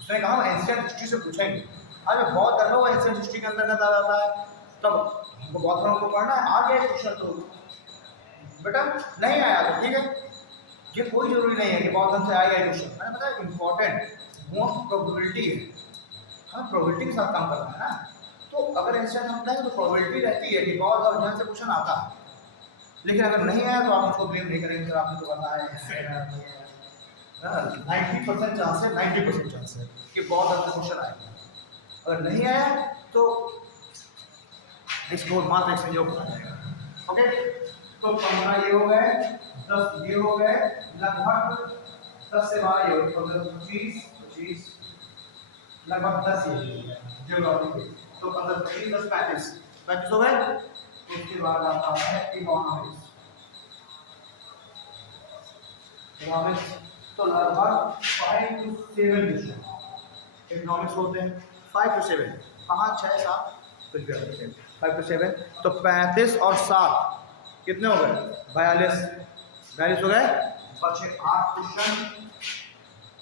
उसने कहा हम एंशिएंट हिस्ट्री से पूछेंगे। अगर बौद्ध धर्म वो एंशिएंट हिस्ट्री के अंतर्गत आ जाता है, तब हमको बौद्ध धर्म को पढ़ना है। आ गया क्वेश्चन तो बेटा, नहीं आया तो ठीक है, ये कोई जरूरी नहीं है कि बौद्ध धर्म से आएगा क्वेश्चन। मैंने बताया इंपॉर्टेंट मोस्ट प्रोबेबिलिटी है, हमें प्रोबेबिलिटी के साथ काम करना है ना। तो अगर एंशिएंट हम बताएंगे तो प्रोबेबिलिटी रहती है कि बौद्ध और जैन से क्वेश्चन आता है, लेकिन अगर नहीं आया तो आप उसको ब्लेम नहीं करेंगे, सर आपने तो बताया है 90% चांस है, 90% चांस है कि बहुत अच्छा क्वेश्चन आएगा। अगर नहीं आया तो इसको मात्र एक संयोग बना जाएगा। ओके, तो 15 ये हो गए, 10 ये हो गए, लगभग 10 से 12 ये हो गए, 25 लगभग 10 ये हो गए ज्योग्राफी के। तो 15 25 10 35 हो गए। उसके बाद आता है इकोनॉमिक्स। तो लगभग 5 to 7 क्वेश्चन इकोनॉमिक्स होते हैं, 5 to 7, 5 6 7 कुछ भी होते हैं, 5 to 7। तो 35 और 7 कितने हो गए, 42 हो गए, बचे 8 क्वेश्चन।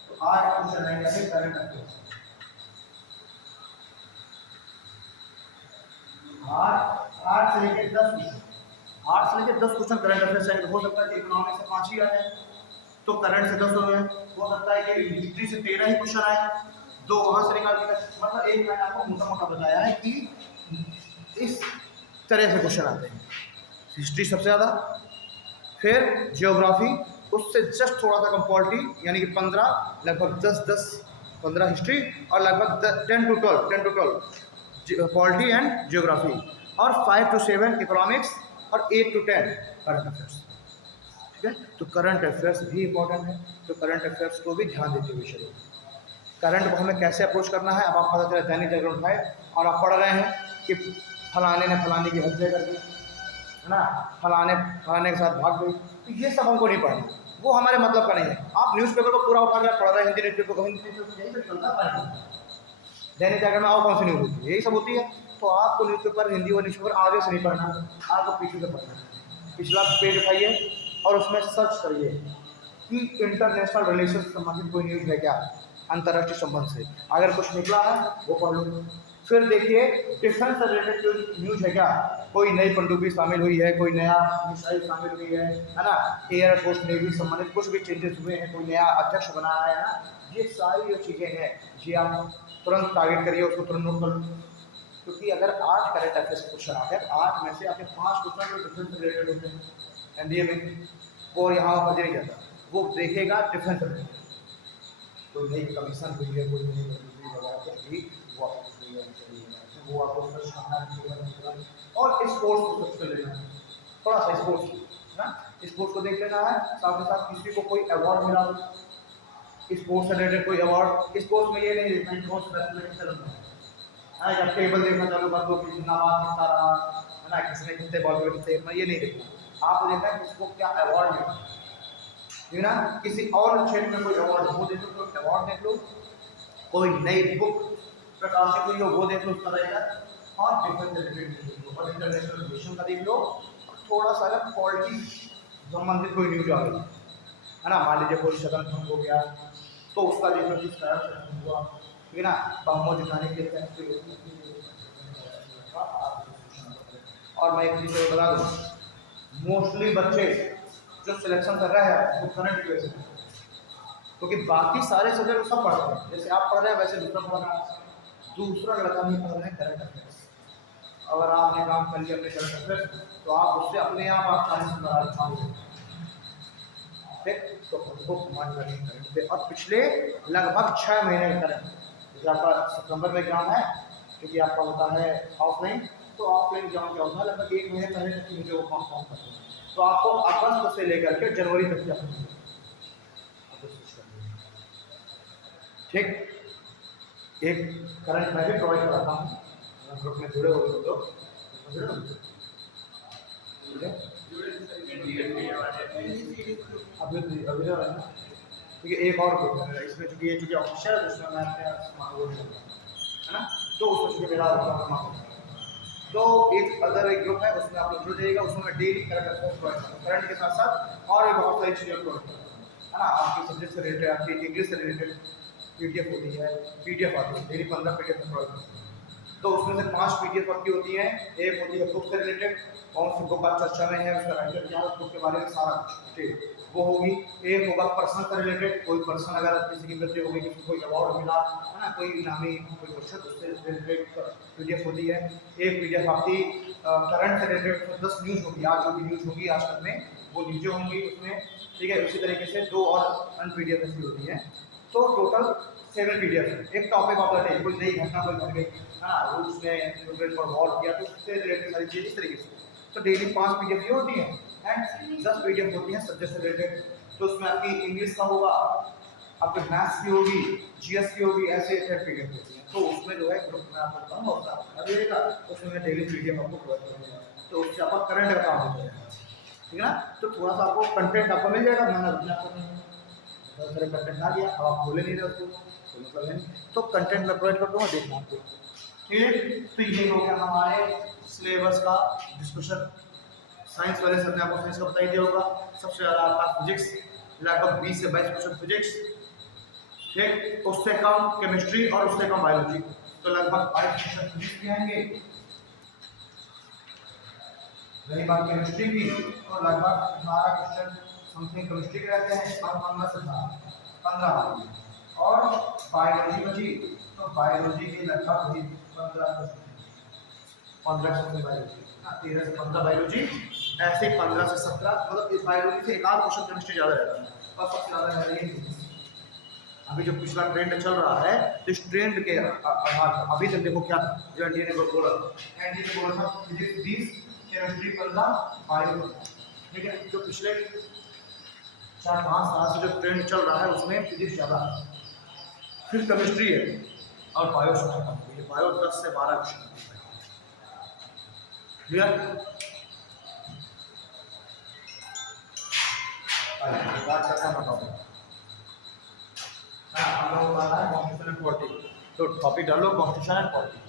तो 8 क्वेश्चन रहेंगे करंट अफेयर्स, 8 से लेकर 10 क्वेश्चन, 8 से लेकर 10 क्वेश्चन करंट अफेयर्स से। हो सकता है कि इकोनॉमिक्स से 5 ही आ जाए, तो करंट से 10 हो गए। हो सकता है कि हिस्ट्री से 13 ही क्वेश्चन आए, 2 वहां से निकाल के, मतलब एक मैंने आपको मोटा मोटा बताया है कि इस तरह से क्वेश्चन आते हैं। हिस्ट्री सबसे ज़्यादा, फिर जियोग्राफी, उससे जस्ट थोड़ा सा कम पॉलिटी, यानी कि 15, लगभग 10-10-15 हिस्ट्री, और लगभग 10 to 12 पॉलिटी एंड जियोग्राफी, और 5 to 7 इकोनॉमिक्स, और 8 to 10 करंट अफेयर्स। ठीक है, तो करंट अफेयर्स भी इंपॉर्टेंट है, तो करंट अफेयर्स को भी ध्यान देते हुए चलिए। करंट को हमें कैसे अप्रोच करना है। अब आप पता चला दैनिक जागरण उठाए और आप पढ़ रहे हैं कि फलाने ने फलाने की हत्या कर दी, है ना, फलाने फलाने के साथ भाग गई, तो ये सब हमको नहीं पढ़ना, वो हमारे मतलब का नहीं है। आप न्यूज़पेपर को पूरा उठा के पढ़ रहे हैं, हिंदी न्यूज़पेपर को, हिंदी न्यूज़पेपर यही तो चलता है, दैनिक जागरण में और कौन सी न्यूज़ होती है, यही सब होती है। तो आपको न्यूज़पेपर, हिंदी और न्यूज़पेपर आगे से नहीं पढ़ना, आपको पीछे से पढ़ना है। पिछला पेज उठाइए और उसमें सर्च करिए कि इंटरनेशनल रिलेशन से संबंधित कोई न्यूज़ है क्या, अंतर्राष्ट्रीय संबंध से, अगर कुछ निकला है वो पढ़ लो। फिर देखिए डिफेंस से रिलेटेड कोई न्यूज़ है क्या, कोई नई पनडुब्बी शामिल हुई है, कोई नया मिसाइल शामिल हुई है ना, एयरफोर्स नेवी संबंधित कुछ भी चेंजेस हुए हैं, कोई नया अध्यक्ष बना है ना, ये सारी जो चीज़ें हैं ये आप तुरंत टारगेट करिए, उसको तुरंत नोट कर लो। क्योंकि अगर 8 करंट अफेयर्स क्वेश्चन आते हैं, 8 में से आपके 5 क्वेश्चन जो डिफेंस से रिलेटेड होते हैं एनडीए में, वो यहाँ पर नहीं जाता, वो देखेगा डिफेंस से रिलेटेड, कोई नई कमीशन हुई है, कोई नई वगैरह कुछ भी वो आपको वो आपको और स्पोर्ट्स को कुछ कर लेना है, थोड़ा सा स्पोर्ट्स ना, स्पोर्ट्स को देख लेना है। साथ ही साथ किसी को कोई अवार्ड मिला स्पोर्ट्स से रिलेटेड, कोई अवार्ड, स्पोर्ट्स में ये नहीं देखना कि कौन सा बैडमिंटन चल रहा है, जब टेबल देखना चालू कर दो कि जितना बात कितना रहा है ना, किसने कितने बॉल में कितने, ये नहीं देखना, आपको देखना है किसको क्या अवार्ड मिला, ठीक ना। किसी और क्षेत्र में कोई अवार्ड वो देख लो, कोई अवार्ड देख लो, कोई नई बुक प्रकाशित हुई हो वो देख लो, उसका रहेगा, और डिफेंस रिलेटेड देख लो, और इंटरनेशनल रिलेशन का देख लो, और थोड़ा सा अगर पॉलिटिक्स संबंधित कोई न्यूज आ गई है ना, मान लीजिए कोई सदन भंग हो गया तो उसका देख लो किस कारण से भंग हुआ, ठीक है ना, बहुमत जुटाने के लिए। और मैं एक चीज़ बता दूँ, मोस्टली बच्चे जो सिलेक्शन कर रहे हैं वो करंट की वजह से, क्योंकि बाकी सारे सब्जेक्ट सब पढ़ रहे हैं, जैसे आप पढ़ रहे हैं वैसे दूसरा पढ़ रहा है, दूसरा लड़का नहीं पढ़ रहे हैं करंट अफेयर्स। अगर आपने काम कर लिया अपने करंट अफेयर्स तो आप उससे अपने आप 40 नंबर, ठीक, तो उनको कमांड करनी करंट पे। और पिछले लगभग 6 महीने का करंट, जैसे आपका सितंबर में एग्जाम है, क्योंकि आपका होता है ऑफलाइन, तो ऑफलाइन एग्जाम क्या होता है लगभग 1 महीने पहले तक की मुझे वो फॉर्म करते हैं, तो आपको अगस्त से लेकर के जनवरी तक की अपनी, ठीक, एक करंट मैं भी प्रोवाइड कराता हूँ, ग्रुप में जुड़े हुए हो तो जुड़े हो, अभी अभी है ना, ठीक है। एक और ग्रुप है इसमें, चूंकि ये चूंकि ऑफिशियल है उसमें मैं अपने है ना, तो उसमें चूंकि मेरा तो एक अदर एक ग्रुप है उसमें आप लोग जुड़ जाइएगा, उसमें मैं डेली करंट अफेयर्स प्रोवाइड करता हूँ, करंट के साथ साथ और भी बहुत सारी चीज़ें प्रोवाइड करता हूँ, है ना। आपकी सब्जेक्ट से रिलेटेड, आपकी इंग्लिश से रिलेटेड पीडीएफ होती है, पीडीएफ आती है डेली 15 पीडीएफ प्रोवाइड करता हूँ, तो उसमें से 5 पीडीएफ आपकी होती है, एक होती है बुक से रिलेटेड, कौन सी बुक आज चर्चा में है, उसका राइटर क्या है, उस बुक के बारे में सारा कुछ, ठीक, वो होगी। एक होगा पर्सनल से रिलेटेड, कोई पर्सन अगर किसी की मृत्यु हो गई, किसी को कोई अवार्ड मिला है ना, कोई इनामी कोई क्वेश्चन, उससे रिलेटेड पीडीएफ होती है। एक पीडीएफ आपकी करंट से रिलेटेड 10 न्यूज़ होगी, आज जो भी न्यूज़ होगी आज तक में वो नीचे होंगी उसमें, ठीक है। उसी तरीके से 2 और अन पीडीएफ ऐसी होती है, तो टोटल 7 पीडीएफ है। एक टॉपिक ऑफ द डे, कोई नई घटना कोई घट गई, हाँ, रूस ने यूक्रेन पर वॉर किया तो उससे रिलेटेड सारी चीज़ इस तरीके से, तो डेली 5 पीडीएफ ये होती है एंड 10 पीडीएफ होती है सब्जेक्ट से रिलेटेड, तो उसमें आपकी इंग्लिश का होगा, आपके मैथ्स की होगी, जीएस की होगी, ऐसे 10 पीडीएफ होती है। तो उसमें जो है ग्रुप में आपको बताऊँ होता है, उसमें मैं डेली पीडीएफ आपको प्रोवाइड करूँगा, तो उससे आपका करंट का काम हो जाएगा, ठीक है ना। तो थोड़ा सा आपको कंटेंट आपको मिल जाएगा, मेहनत भी आपको नहीं, बहुत सारे कंटेंट ना दिया अब आप बोले नहीं रहे उसको, तो मतलब है नहीं, तो कंटेंट मैं प्रोवाइड कर दूँगा, देखना आपको, ठीक। तो ये हो गया हमारे सिलेबस का डिस्कशन। साइंस वाले सर ने आपको साइंस का बता ही दिया होगा, सबसे ज़्यादा आपका फिजिक्स, लगभग 20 से 22% फिजिक्स, ठीक, उससे कम केमिस्ट्री और उससे कम बायोलॉजी, तो लगभग 22% फिजिक्स के आएंगे। रही बात केमिस्ट्री की, तो लगभग 18 क्वेश्चन समथिंग केमिस्ट्री के रहते हैं, और 15 से 15 और बायोलॉजी बची, तो बायोलॉजी के लगभग 15 से बायोलॉजी, 13 से 15 बायोलॉजी, ऐसे 15 से 17, मतलब इस बायोलॉजी से एक आध क्वेश्चन केमिस्ट्री ज़्यादा रहता है, और सबसे ज़्यादा है ये। अभी जो पिछला ट्रेंड चल रहा है, तो इस ट्रेंड के आधार पर अभी तक देखो क्या जो एनडीए ने बोला, एनडीए ने बोला था फिजिक्स 20, केमिस्ट्री 15, बायो, ठीक है। जो पिछले 4-5 साल से जो ट्रेंड चल रहा है उसमें फिजिक्स ज़्यादा है, फिर केमिस्ट्री है और बायो खत्म, ये बायो 10 से 12 विषय क्लियर। बात करता हूँ टॉपिक, हम लोग बात है कॉन्स्टिट्यूशन एंड पॉलिटिक्स, तो टॉपिक डालो कॉन्स्टिट्यूशन एंड पॉलिटिक्स।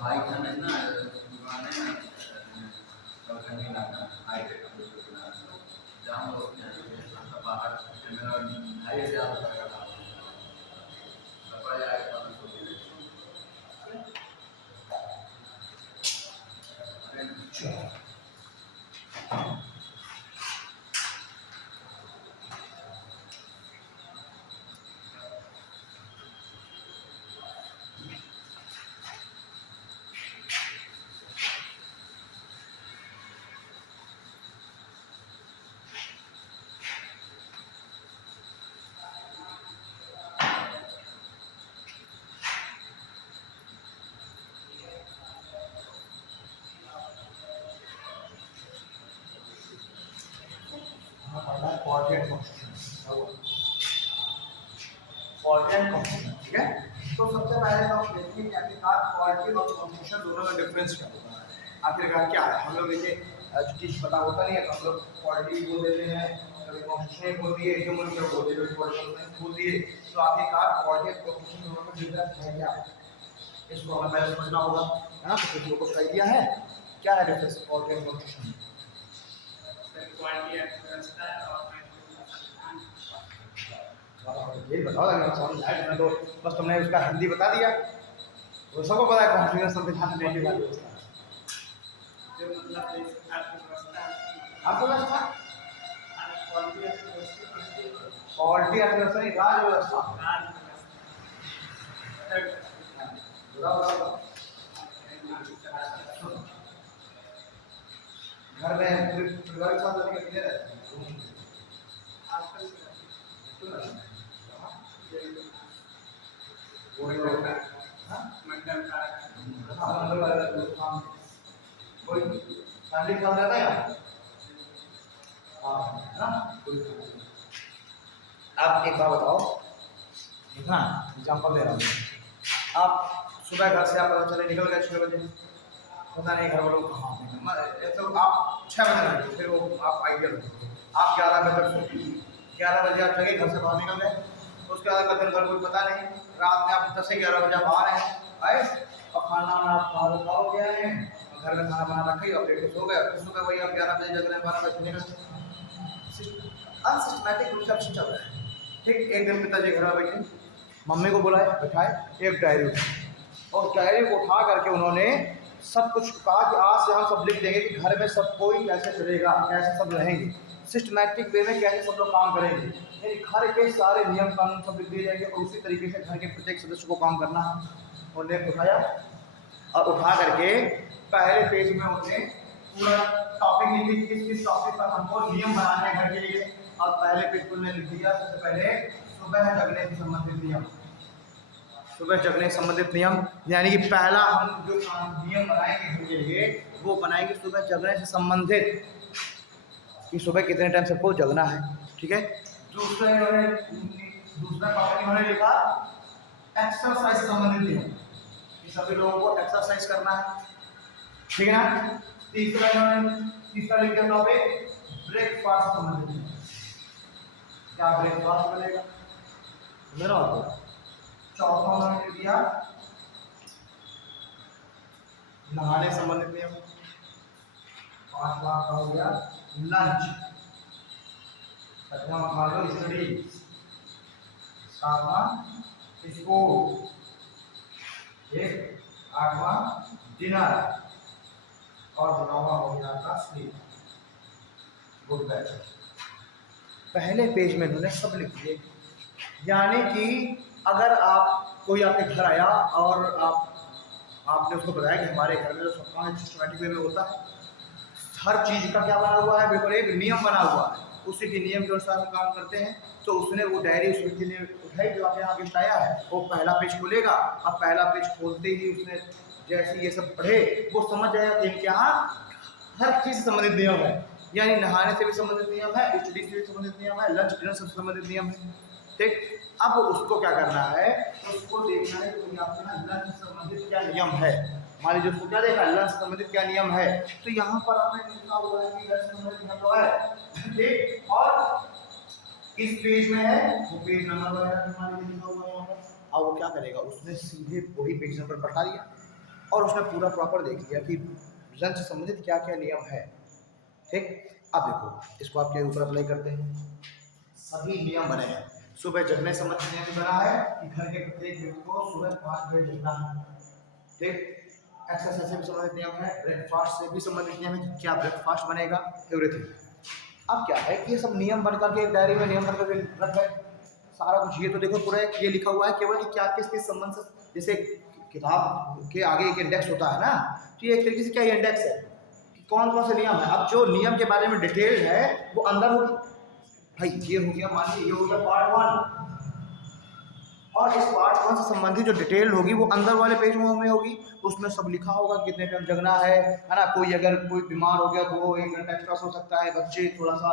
भाई का नहीं ना दुकान है ना तो कहीं ना हाई रेट जाम लोग बाहर हाई जाम सफाई आए ठीक है। तो सबसे पहले हम देखिए कि आखिरकार क्वालिटी और कॉन्स्टिट्यूशन दोनों में डिफरेंस क्या होता है, आखिरकार क्या है। हम लोग देखिए जो चीज़ पता होता नहीं है तो हम लोग क्वालिटी बोल देते हैं, कभी कॉन्स्टिट्यूशन बोल दिए, ह्यूमन क्या बोल दिए, कभी बोल दिए। तो आखिरकार क्वालिटी और कॉन्स्टिट्यूशन दोनों में डिफरेंस है क्या, इसको हमें पहले समझना होगा, है ना। तो कुछ लोगों को आइडिया है क्या है डिफरेंस क्वालिटी और कॉन्स्टिट्यूशन में? ये बताओ, अगर समझ आए मैं तो बस तुमने उसका हिंदी बता दिया, वो सबको पता है कॉन्स्टिट्यूशन संविधान में वाली व्यवस्था आपको व्यवस्था क्वालिटी अर्थव्यवस्था नहीं, राज व्यवस्था। घर में परिवार के साथ रहने के लिए कोई फैमिली के साथ रहता है ना। आप एक बात बताओ ना, एग्जाम्पल दे रहा हूँ। आप सुबह घर से आप पता चले निकल गए 6 बजे, पता नहीं घर वालों को कहाँ, तो आप 6 बजे आए, फिर वो आप आइडिया आप 11 बजे तक 11 बजे आप जगह घर से बाहर निकल गए, उसके बाद का दिन भर कोई पता नहीं, रात में आप 10 से 11 बजे आप आ रहे हैं आए और खाना आप खाओ गया है, घर में खाना बना रखा ही और लेट सो गए, फिर सुबह वही आप 11 बजे जग रहे हैं, 12 बजे अनसिस्टमैटिक रूप से अब चल रहा है। ठीक, एक दिन पिताजी घर में बैठे, मम्मी को बुलाए, बैठाए, एक डायरी उठाई और डायरी को उठा करके उन्होंने सब कुछ कहा कि आज से हम सब लिख देंगे कि घर में सब कोई कैसे चलेगा, कैसे सब रहेंगे, सिस्टमैटिक वे में कैसे सब लोग काम करेंगे, यानी घर के सारे नियम कानून सब लिख दिए जाएंगे और उसी तरीके से घर के प्रत्येक सदस्य को काम करना है। उन्हें उठाया और उठा करके पहले पेज में उन्होंने पूरा टॉपिक लिखी, किस किस टॉपिक पर हमको नियम बनाने हैं घर के लिए, और पहले पेज पर लिख दिया सबसे पहले सुबह जगने से संबंधित नियम। सुबह जगने से संबंधित नियम यानी कि पहला हम जो नियम बनाएंगे घर के लिए वो बनाएंगे सुबह जगने से संबंधित, कि सुबह कितने टाइम सबको जगना है। ठीक है, दूसरा टॉपिक इन्होंने लिखा एक्सरसाइज से संबंधित नियम, कि सभी लोगों को एक्सरसाइज करना है। ठीक है ना। तीसरा लिख दिया टॉपिक ब्रेकफास्ट से संबंधित नियम, क्या ब्रेकफास्ट बनेगा मेरा होता। चौथा उन्होंने लिख दिया नहाने संबंधित नियम। 5वां का हो गया लंच। 7वां खा लो स्टडी। 7वां स्कूल। 8वां डिनर और 9वां हो गया आपका स्लीप, गुड नाइट। पहले पेज में इन्होंने सब लिख दिए, यानी कि अगर आप कोई आपके घर आया और आपने उसको बताया कि हमारे घर में जो सब काम सिस्टमैटिक वे में होता है, हर चीज़ का क्या बना हुआ है, बिल्कुल एक नियम बना हुआ है, उसी के नियम के अनुसार हम काम करते हैं। तो उसने वो डायरी उस व्यक्ति ने उठाई जो आपने यहाँ गिफ्ट आया है, वो पहला पेज खोलेगा। अब पहला पेज खोलते ही उसने जैसे ये सब पढ़े वो समझ जाएगा कि इनके यहाँ हर चीज़ से संबंधित नियम है, यानी नहाने से भी संबंधित नियम है, स्टडी से भी संबंधित नियम है, लंच डिनर से संबंधित नियम है। ठीक, अब उसको क्या करना है, उसको देखना है कि आपके यहाँ लंच से संबंधित क्या नियम है। मान लीजिए उसको क्या देखा, लंच से संबंधित क्या नियम है, तो यहाँ पर आपने लिखा हुआ है कि लंच से संबंधित नियम तो है। ठीक, और किस पेज में है वो पेज नंबर वगैरह मान लीजिए लिखा हुआ है यहाँ पर। अब वो क्या करेगा, उसने सीधे वही पेज नंबर पढ़ा लिया और उसने पूरा प्रॉपर देख लिया कि लंच से संबंधित क्या क्या नियम है। ठीक, अब देखो इसको आपके ऊपर अप्लाई करते हैं। सभी नियम बने हैं। सुबह जगने संबंधित नियम बना है कि घर के प्रत्येक व्यक्ति को सुबह 5 बजे जगना है। ठीक, एक्सरसाइज से भी संबंधित नियम है, ब्रेकफास्ट से भी संबंधित नियम है, क्या ब्रेकफास्ट बनेगा, एवरीथिंग। अब क्या है कि ये सब नियम बन करके डायरी में नियम बन करके रख गए सारा कुछ। ये तो देखो पूरा ये लिखा हुआ है केवल कि क्या किस किस संबंध से, जैसे किताब के आगे एक इंडेक्स होता है ना, तो ये एक तरीके से क्या इंडेक्स है कि कौन कौन से नियम है। अब जो नियम के बारे में डिटेल है वो अंदर होगी। भाई ये हो गया, मान लीजिए ये हो गया पार्ट 1, और इस पार्ट 1 से संबंधित जो डिटेल होगी वो अंदर वाले पेज में होगी। उसमें सब लिखा होगा कितने टाइम जगना है ना। कोई अगर कोई बीमार हो गया तो वो 1 घंटा एक्स्ट्रा सो सकता है, बच्चे थोड़ा सा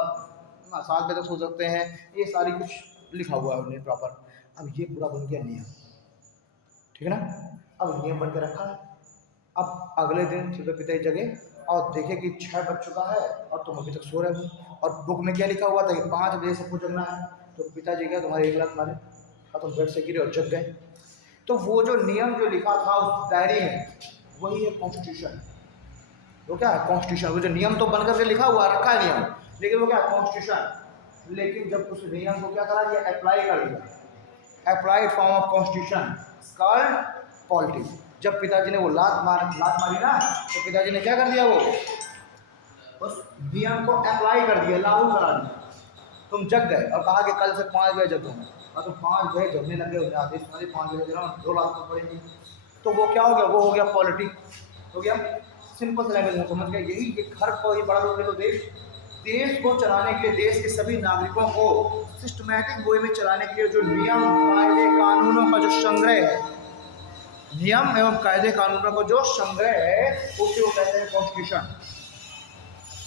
7 बजे तक सो सकते हैं, ये सारी कुछ लिखा हुआ है उन्हें प्रॉपर। अब ये पूरा बन गया नियम, ठीक है ना। अब नियम बन के रखा है। अब अगले दिन सुबह पिताजी जगे और देखे कि 6 बज चुका है और तुम अभी तक सो रहे हो, और बुक में क्या लिखा हुआ था कि 5 बजे सबको जगना है। तो पिताजी गए तुम्हारे 1 लाख मारे और तुम बेड से गिरे और जग गए। तो वो जो नियम जो लिखा था उस डायरी में वही है कॉन्स्टिट्यूशन। वो क्या है, कॉन्स्टिट्यूशन। वो जो नियम तो बनकर के लिखा हुआ रखा है नियम, लेकिन वो क्या है, कॉन्स्टिट्यूशन। लेकिन जब उस नियम को क्या करा दिया, अप्लाई कर दिया, applied form of constitution called polity. जब पिताजी ने वो लात मारी ना, तो पिताजी ने क्या कर दिया, वो उस नियम को अप्लाई कर दिया, लागू करा दिया। तुम जग गए और कहा कि कल से 5 बजे जगोगे, और तुम 5 बजे जगने लगे, उन्हें आदेश 5 बजे जगना, 2 लाख तो पड़ेंगे। तो वो क्या हो गया, वो हो गया पॉलिटी, हो गया। सिंपल से लैंग्वेज में समझ गए, यही ये घर को ही बड़ा रोल है। तो देश को चलाने के लिए, देश के सभी नागरिकों को सिस्टमैटिक वे में चलाने के लिए जो नियम कायदे कानूनों का जो संग्रह है, नियम एवं कायदे कानूनों का जो संग्रह है उसे वो कहते हैं कॉन्स्टिट्यूशन।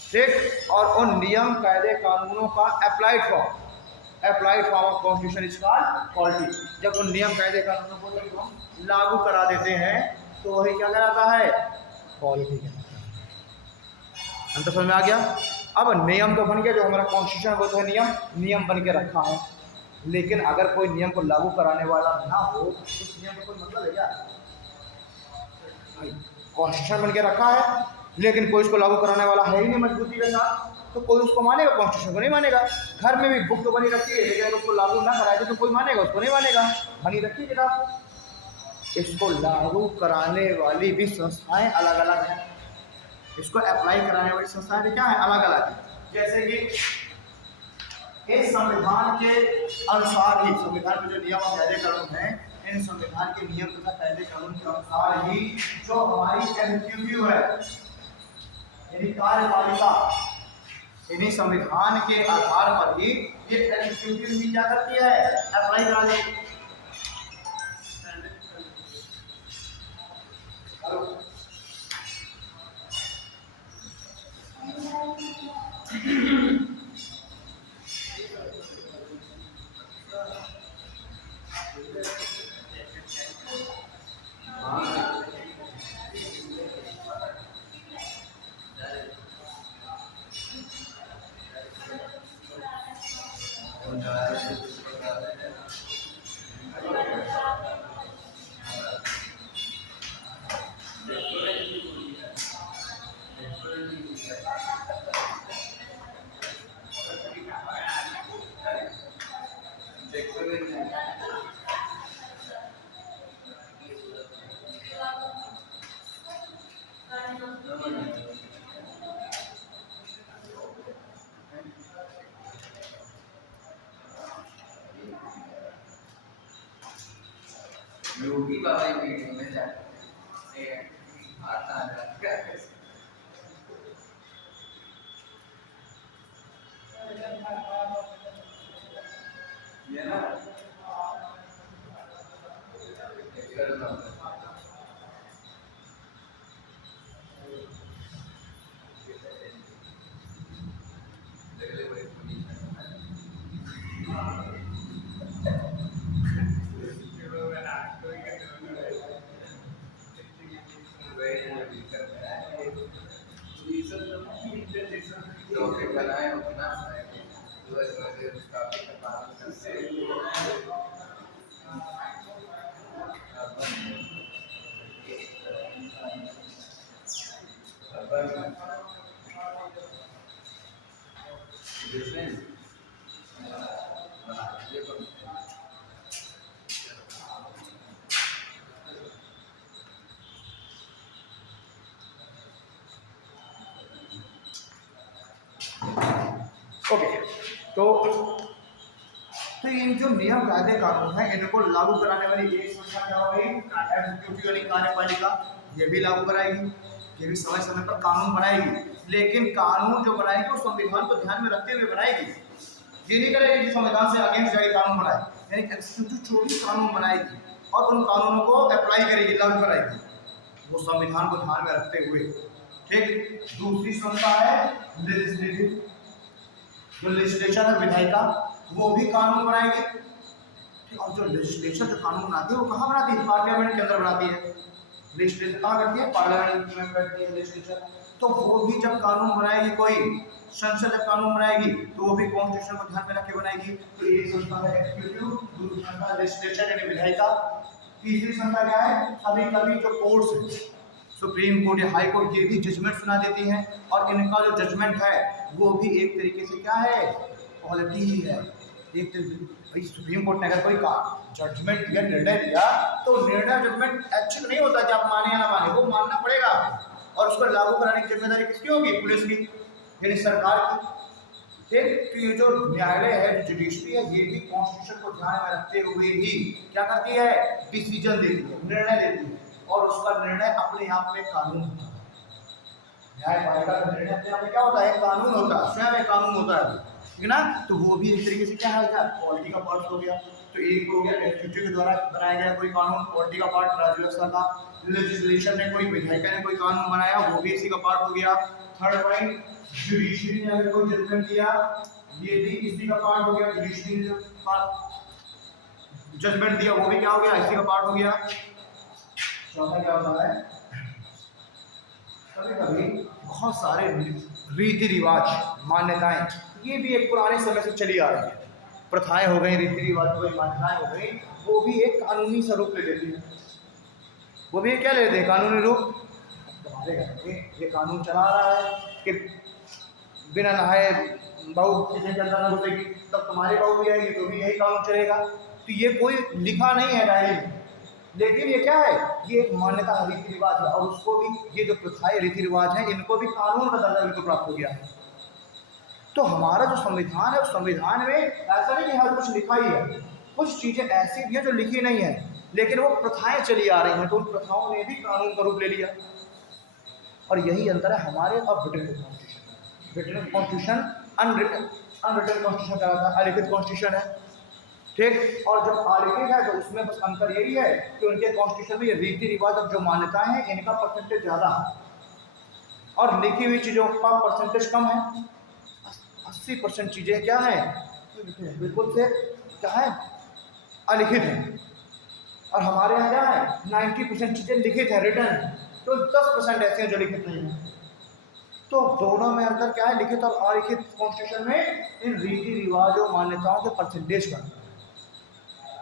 ठीक, और उन नियम कायदे कानूनों का applied form of constitution is called polity. जब उन नियम कायदे कानूनों को जब हम लागू करा देते हैं तो वही क्या कहलाता है, पॉलिटी कहलाता है। हम तो समझ में आ गया। अब नियम तो बन गया, जो हमारा कॉन्स्टिट्यूशन वो तो है नियम बन के रखा है। लेकिन अगर कोई नियम को लागू कराने वाला ना हो तो उस नियम का कोई मतलब है क्या? कॉन्स्टिट्यूशन बन के रखा है लेकिन कोई उसको लागू कराने वाला है ही नहीं मजबूती के साथ, तो कोई उसको मानेगा? कॉन्स्टिट्यूशन को नहीं मानेगा। घर में भी बुक तो बनी रखी है लेकिन अगर उसको लागू ना कराए तो कोई मानेगा? उसको नहीं मानेगा। बनी रखी किताब। इसको लागू कराने वाली भी संस्थाएं अलग अलग हैं, इसको अप्लाई कराने वाली संस्थाएं भी क्या है? अलग अलग है। जैसे कि इस संविधान के अनुसार ही, संविधान के जो नियम और कायदे कानून हैं, इन संविधान के नियम तथा कायदे कानून के अनुसार ही जो हमारी एग्जीक्यूटिव है यानी कार्यपालिका, इन्हीं संविधान के आधार पर ही ये एग्जीक्यूटिव भी क्या करती है? अप्लाई करा दी। योगी बाबा की मीटिंग में जाते हैं, आता है ये ना टॉपिक बनाए हो ना तो इस वजह से उसका पालन करते ओके, तो ये जो नियम कायदे कानून है इनको लागू कराने वाली एक संस्था क्या हो गई? एग्जीक्यूटिव यानी कार्यपालिका। ये भी लागू कराएगी, ये भी समय समय पर कानून बनाएगी, लेकिन कानून जो बनाएगी वो संविधान को ध्यान में रखते हुए बनाएगी। ये नहीं करेगी कि संविधान से अगेंस्ट जाके कानून बनाए, यानी एग्जीक्यूटिव 24 कानून बनाएगी और उन कानूनों को अप्लाई करेगी, लागू कराएगी, वो संविधान को ध्यान में रखते हुए। ठीक। दूसरी संस्था है लेजिस्लेटिव, जो लेजिस्लेचर है, विधायिका, वो भी कानून बनाएगी। और जो लेजिस्लेचर जो कानून बनाती है वो कहाँ बनाती है? पार्लियामेंट के अंदर बनाती है। लेजिस्लेचर कहाँ करती है? पार्लियामेंट में बैठती है लेजिस्लेचर। तो वो भी जब कानून बनाएगी, कोई संसद जब कानून बनाएगी तो वो भी कॉन्स्टिट्यूशन को ध्यान में रख के बनाएगी। तो एक संस्था है एग्जीक्यूटिव, दूसरी संस्था लेजिस्लेचर यानी विधायिका, तीसरी संस्था क्या है? कभी कभी जो कोर्ट्स है, सुप्रीम कोर्ट या हाई कोर्ट, ये भी जजमेंट सुना देती हैं और इनका जो जजमेंट है वो भी एक तरीके से क्या है? क्वालिटी ही है। एक भाई सुप्रीम कोर्ट ने अगर कोई जजमेंट दिया, निर्णय दिया, तो निर्णय जजमेंट एक्शन नहीं होता कि आप माने या ना माने, वो मानना पड़ेगा और उसको लागू कराने की जिम्मेदारी किसकी होगी? पुलिस की यानी सरकार की। ठीक। तो ये जो न्यायालय है, जो जुडिशरी है, ये भी कॉन्स्टिट्यूशन को ध्यान में रखते हुए ही क्या करती है? डिसीजन देती है, निर्णय देती है, और उसका निर्णय अपने आप में कानून होता है। न्यायपालिका का निर्णय अपने आप में क्या होता है? कानून होता है, स्वयं एक कानून होता है, ठीक है ना? तो वो भी एक तरीके से क्या है? पॉलिटी का पार्ट हो गया। तो एक हो गया एग्जीक्यूटिव के द्वारा बनाया गया कोई कानून, पॉलिटी का पार्ट राज्य व्यवस्था का। लेजिस्लेशन ने कोई, विधायिका ने कोई कानून बनाया, वो भी इसी का पार्ट हो गया। थर्ड पॉइंट, जुडिशरी ने अगर कोई जजमेंट दिया, ये भी इसी का पार्ट हो गया। जुडिशरी ने जजमेंट दिया, वो भी क्या हो गया? इसी का पार्ट हो गया। चौथा क्या होता है? कभी कभी बहुत सारे रीति रिवाज, मान्यताएं, ये भी एक पुराने समय से चली आ रही है। प्रथाएं हो गई, रीति रिवाज हो गई, मान्यताएं हो गई, वो भी एक कानूनी स्वरूप ले लेती है। वो भी क्या लेते हैं, कानूनी रूप। तुम्हारे घर में ये कानून चला रहा है कि बिना नहाए बहू किसी के अंदर न घुसेगी, तब तुम्हारी बहू भी आएगी तो भी यही कानून चलेगा। तो ये कोई लिखा नहीं है डायरी में, लेकिन ये क्या है, ये एक मान्यता है, रीति रिवाज है, और उसको भी ये जो प्रथाएं रीति रिवाज है इनको भी कानून का दर्जा इनको प्राप्त हो गया है। तो हमारा जो संविधान है उस संविधान में ऐसा नहीं कि हर कुछ लिखा ही है, कुछ चीजें ऐसी भी है जो लिखी नहीं है, लेकिन वो प्रथाएं चली आ रही हैं, तो उन प्रथाओं ने भी कानून का रूप ले लिया। और यही अंतर है हमारे और Britain constitution. Britain constitution unwritten constitution कहलाता है, अलिखित कॉन्स्टिट्यूशन है, ठीक। और जब अलिखित है तो उसमें बस अंतर यही है कि उनके कॉन्स्टिट्यूशन में ये रीति रिवाज और जो मान्यताएं हैं इनका परसेंटेज ज़्यादा है, और लिखी हुई चीज़ों का परसेंटेज कम है। 80% चीज़ें क्या है, बिल्कुल से क्या है, अलिखित है, और हमारे यहाँ क्या है 90% चीज़ें लिखित है, रिटर्न, तो 10% ऐसे हैं जो लिखित नहीं है। तो दोनों में अंतर क्या है, लिखित और अलिखित कॉन्स्टिट्यूशन में इन रीति रिवाजों मान्यताओं के परसेंटेज का,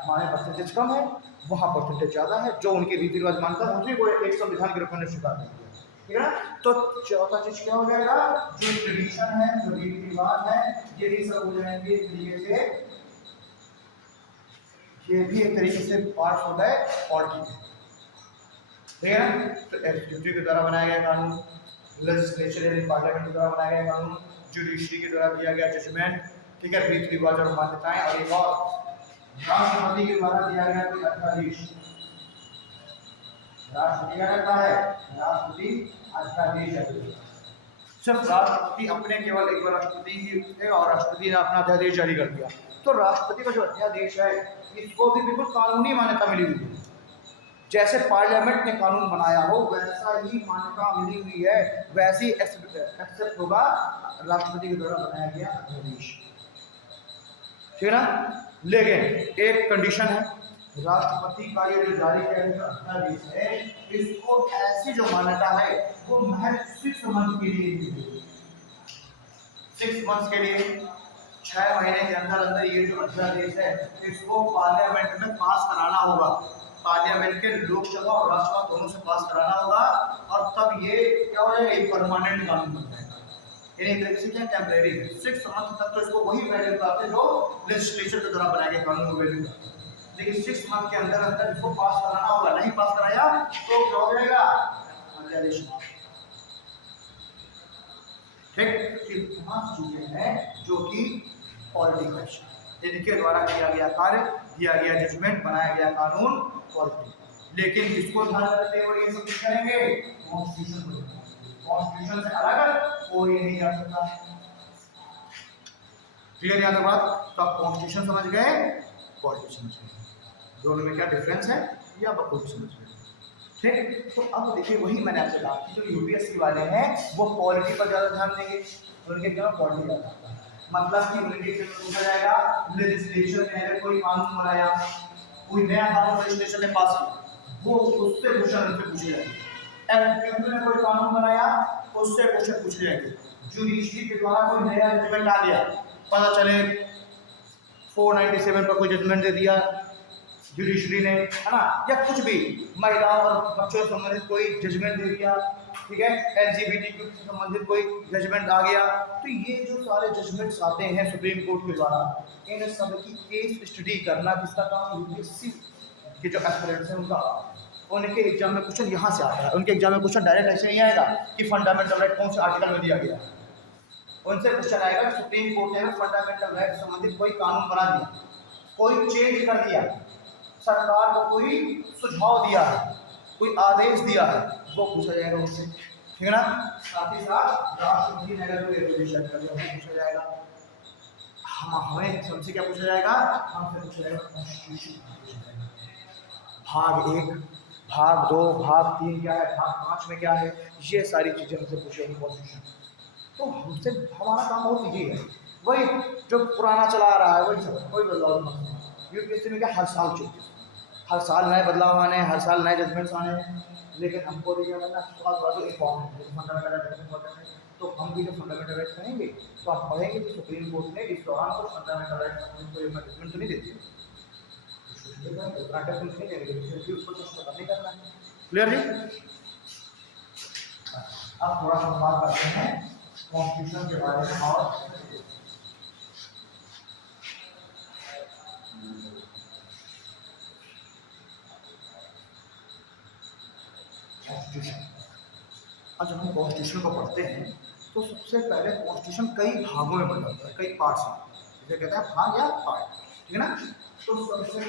हमारे परसेंटेज कम है, वहाँ परसेंटेज ज़्यादा है। जो उनकी रीति रिवाज मानता है उसी को एक संविधान के रूप में स्वीकार कर दिया, ठीक है ना। तो चौथा चीज क्या हो जाएगा, जो ट्रेडिशन है, जो रीति रिवाज है, ये भी सब हो जाएंगे एक तरीके से, ये भी एक तरीके से पार्ट हो गए पॉलिटिक्स, ठीक है ना। तो एग्जीक्यूटिव के द्वारा बनाया गया कानून, लेजिस्लेचर यानी पार्लियामेंट के द्वारा बनाया गया कानून, जुडिशरी के द्वारा दिया गया जजमेंट, ठीक है, रीति रिवाज और मान्यताएं, और एक और राष्ट्रपति के द्वारा दिया गया कोई अध्यादेश। राष्ट्रपति क्या करता है, राष्ट्रपति अध्यादेश है। सिर्फ राष्ट्रपति अपने केवल एक बार राष्ट्रपति थे और राष्ट्रपति ने अपना अध्यादेश जारी कर दिया, तो राष्ट्रपति का जो अध्यादेश है इसको भी बिल्कुल कानूनी मान्यता मिली हुई है। जैसे पार्लियामेंट ने कानून बनाया हो वैसा ही मान्यता मिली हुई है, वैसी एक्सेप्ट होगा राष्ट्रपति के द्वारा बनाया गया अध्यादेश, ठीक है ना। लेकिन एक कंडीशन है, राष्ट्रपति का ये जो जारी किया गया अध्यादेश है इसको ऐसी जो मान्यता है वो महज 6 मंथ के लिए दी गई, 6 मंथ के लिए, 6 महीने के अंदर अंदर ये जो अध्यादेश है इसको पार्लियामेंट में पास कराना होगा, पार्लियामेंट के लोकसभा और राज्यसभा दोनों से पास कराना होगा, और तब ये क्या हो जाएगा, एक परमानेंट कानून बन जाएगा। यानी एक तरीके से क्या, टेम्परेरी है, 6 मंथ तक तो इसको वही वैल्यू प्राप्त है जो लेजिस्लेचर के द्वारा बनाए गए कानून को वैल्यू प्राप्त है, लेकिन 6 मंथ के अंदर अंदर इसको पास कराना होगा, नहीं पास कराया तो क्या हो जाएगा, अध्यादेश, ठीक। 5 चीजें हैं जो कि पॉलिटिकल, इनके द्वारा किया गया कार्य, दिया गया जजमेंट, बनाया गया कानून पॉलिटिकल। लेकिन किसको ध्यान रखते हुए ये सब कुछ करेंगे, कॉन्स्टिट्यूशन को, कॉन्स्टिट्यूशन से अलग कोई नहीं जा सकता, क्लियर यहाँ तक बात। तो आप कॉन्स्टिट्यूशन समझ गए, पॉलिटिक्स समझ गए, दोनों में क्या डिफरेंस है ये आप खुद समझ गए, ठीक। तो अब देखिए वही मैंने आपसे कहा कि जो यूपीएससी वाले हैं वो पॉलिटी पर ज़्यादा ध्यान देंगे, उनके क्या पॉलिटी ज़्यादा, मतलब कि उनके से पूछा जाएगा लेजिस्लेचर ने अगर कोई कानून बनाया, कोई नया कानून लेजिस्लेचर ने पास किया, वो उससे क्वेश्चन उनसे पूछे जाएंगे, एग्जीक्यूटिव ने कोई कानून बनाया उससे क्वेश्चन पूछे जाएंगे, जुडिशरी के द्वारा कोई नया जजमेंट आ गया, पता चले 497 पर कोई जजमेंट दे दिया जुडिशरी ने, है ना, या कुछ भी महिलाओं और बच्चों से संबंधित कोई जजमेंट दे दिया, ठीक है, एलजीबीटी से संबंधित कोई जजमेंट आ गया, तो ये जो सारे जजमेंट्स आते हैं सुप्रीम कोर्ट के द्वारा, इन सब की केस स्टडी करना किसका काम, यूपीएससी के जो एस्पिरेंट्स हैं उनका। उनके एग्जाम में क्वेश्चन यहाँ से आता है, उनके एग्जाम में क्वेश्चन डायरेक्ट ऐसे नहीं आएगा कि फंडामेंटल राइट कौन से आर्टिकल में दिया गया, उनसे क्वेश्चन आएगा कि सुप्रीम कोर्ट ने फंडामेंटल राइट से संबंधित कोई कानून बना दिया, कोई चेंज कर दिया, सरकार को कोई सुझाव दिया है, कोई आदेश दिया है, वो पूछा जाएगा उससे, ठीक है ना। साथ ही साथ राष्ट्रपति ने अगर कोई रेजोल्यूशन कर दिया वो पूछा जाएगा, हमें हमसे क्या पूछा जाएगा, हमसे पूछा जाएगा कॉन्स्टिट्यूशन, भाग 1, भाग 2, भाग 3 क्या है, भाग 5 में क्या है, ये सारी चीज़ें हमसे पूछेंगे कॉन्स्टिट्यूशन। तो हमसे हमारा काम बहुत ईजी है, वही जो पुराना चला आ रहा है वही सब, कोई बदलाव नहीं। यूपीएससी में क्या हर साल चेंज, हर साल नए बदलाव आने हैं, हर साल नए जजमेंट्स आने हैं, लेकिन हमको देखिए करना थोड़ा तो इम्पॉर्टेंट है, फंडामेंटल इम्पॉर्टेंट है, तो हम भी जो फंडामेंटल राइट्स पढ़ेंगे तो आप पढ़ेंगे कि सुप्रीम कोर्ट ने इस दौरान कुछ फंडामेंटल राइट्स को जजमेंट तो नहीं देती, नहीं देंगे, उसको तो उसको नहीं करना है। क्लियर जी? अब थोड़ा सा बात करते हैं कॉन्स्टिट्यूशन के बारे में और कॉन्स्टिट्यूशन। अब जब हम कॉन्स्टिट्यूशन को पढ़ते हैं तो सबसे पहले कॉन्स्टिट्यूशन कई भागों में बंटा होता है, कई पार्ट्स में, जिसे कहते हैं भाग या पार्ट, ठीक है ना। तो सबसे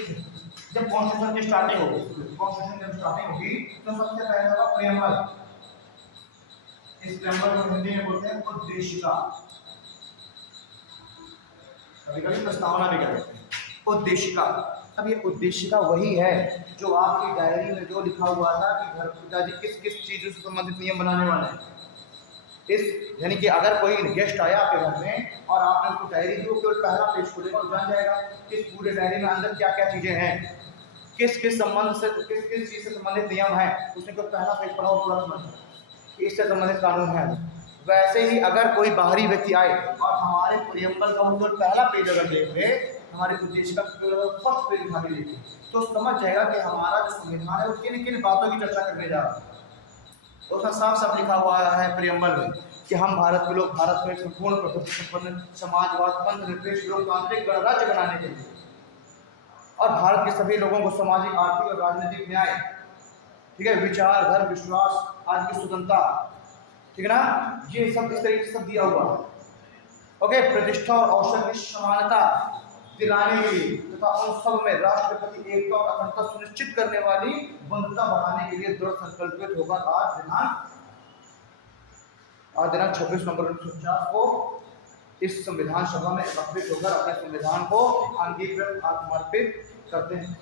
जब कॉन्स्टिट्यूशन की स्टार्टिंग होगी, कॉन्स्टिट्यूशन जब स्टार्टिंग होगी तो सबसे पहले होगा प्रेमबल। इस प्रेमबल को हिंदी में बोलते हैं उद्देशिका, कभी कभी प्रस्तावना भी कहते हैं, उद्देशिका। अब ये उद्देशिका वही है जो आपकी डायरी में जो लिखा हुआ था कि घर पिताजी किस किस चीज़ों से संबंधित नियम बनाने वाले हैं। इस यानी कि अगर कोई गेस्ट आया आपके घर में और आपने उसको डायरी दी, केवल पहला पेज खोलेगा और जान जाएगा कि इस पूरे डायरी में अंदर क्या क्या चीज़ें हैं, किस किस संबंध से किस किस चीज़ से संबंधित नियम है, उसने केवल पहला पेज पढ़ा और पूरा समझ कि इससे संबंधित कानून है। वैसे ही अगर कोई बाहरी व्यक्ति आए और हमारे प्रियम्बल का केवल पहला पेज अगर देख ले, हमारे उद्देश्य का फर्स्ट पेज उठा के देखे, तो समझ जाएगा कि हमारा जो संविधान है वो किन किन बातों की चर्चा करने जा रहा है। उसमें साफ साफ लिखा हुआ है प्रियम्बल में कि हम भारत के लोग भारत में संपूर्ण प्रभुत्व संपन्न समाजवाद पंथ निरपेक्ष लोकतांत्रिक गणराज्य बनाने के लिए और भारत के सभी लोगों को सामाजिक आर्थिक और राजनीतिक न्याय, ठीक है, विचार धर्म विश्वास आज की स्वतंत्रता, ठीक है ना, ये सब इस तरीके से सब दिया हुआ है। ओके, प्रतिष्ठा और अवसर की समानता दिलाने के लिए तथा उन सब में राष्ट्रपति एकता और अखंडता सुनिश्चित करने वाली बंधुता बढ़ाने के लिए दृढ़ संकल्पित होगा। आज दिनांक 26 नवंबर 1949 को इस संविधान सभा में एकत्रित होकर अपने संविधान को अंगीकृत समर्पित करते हैं।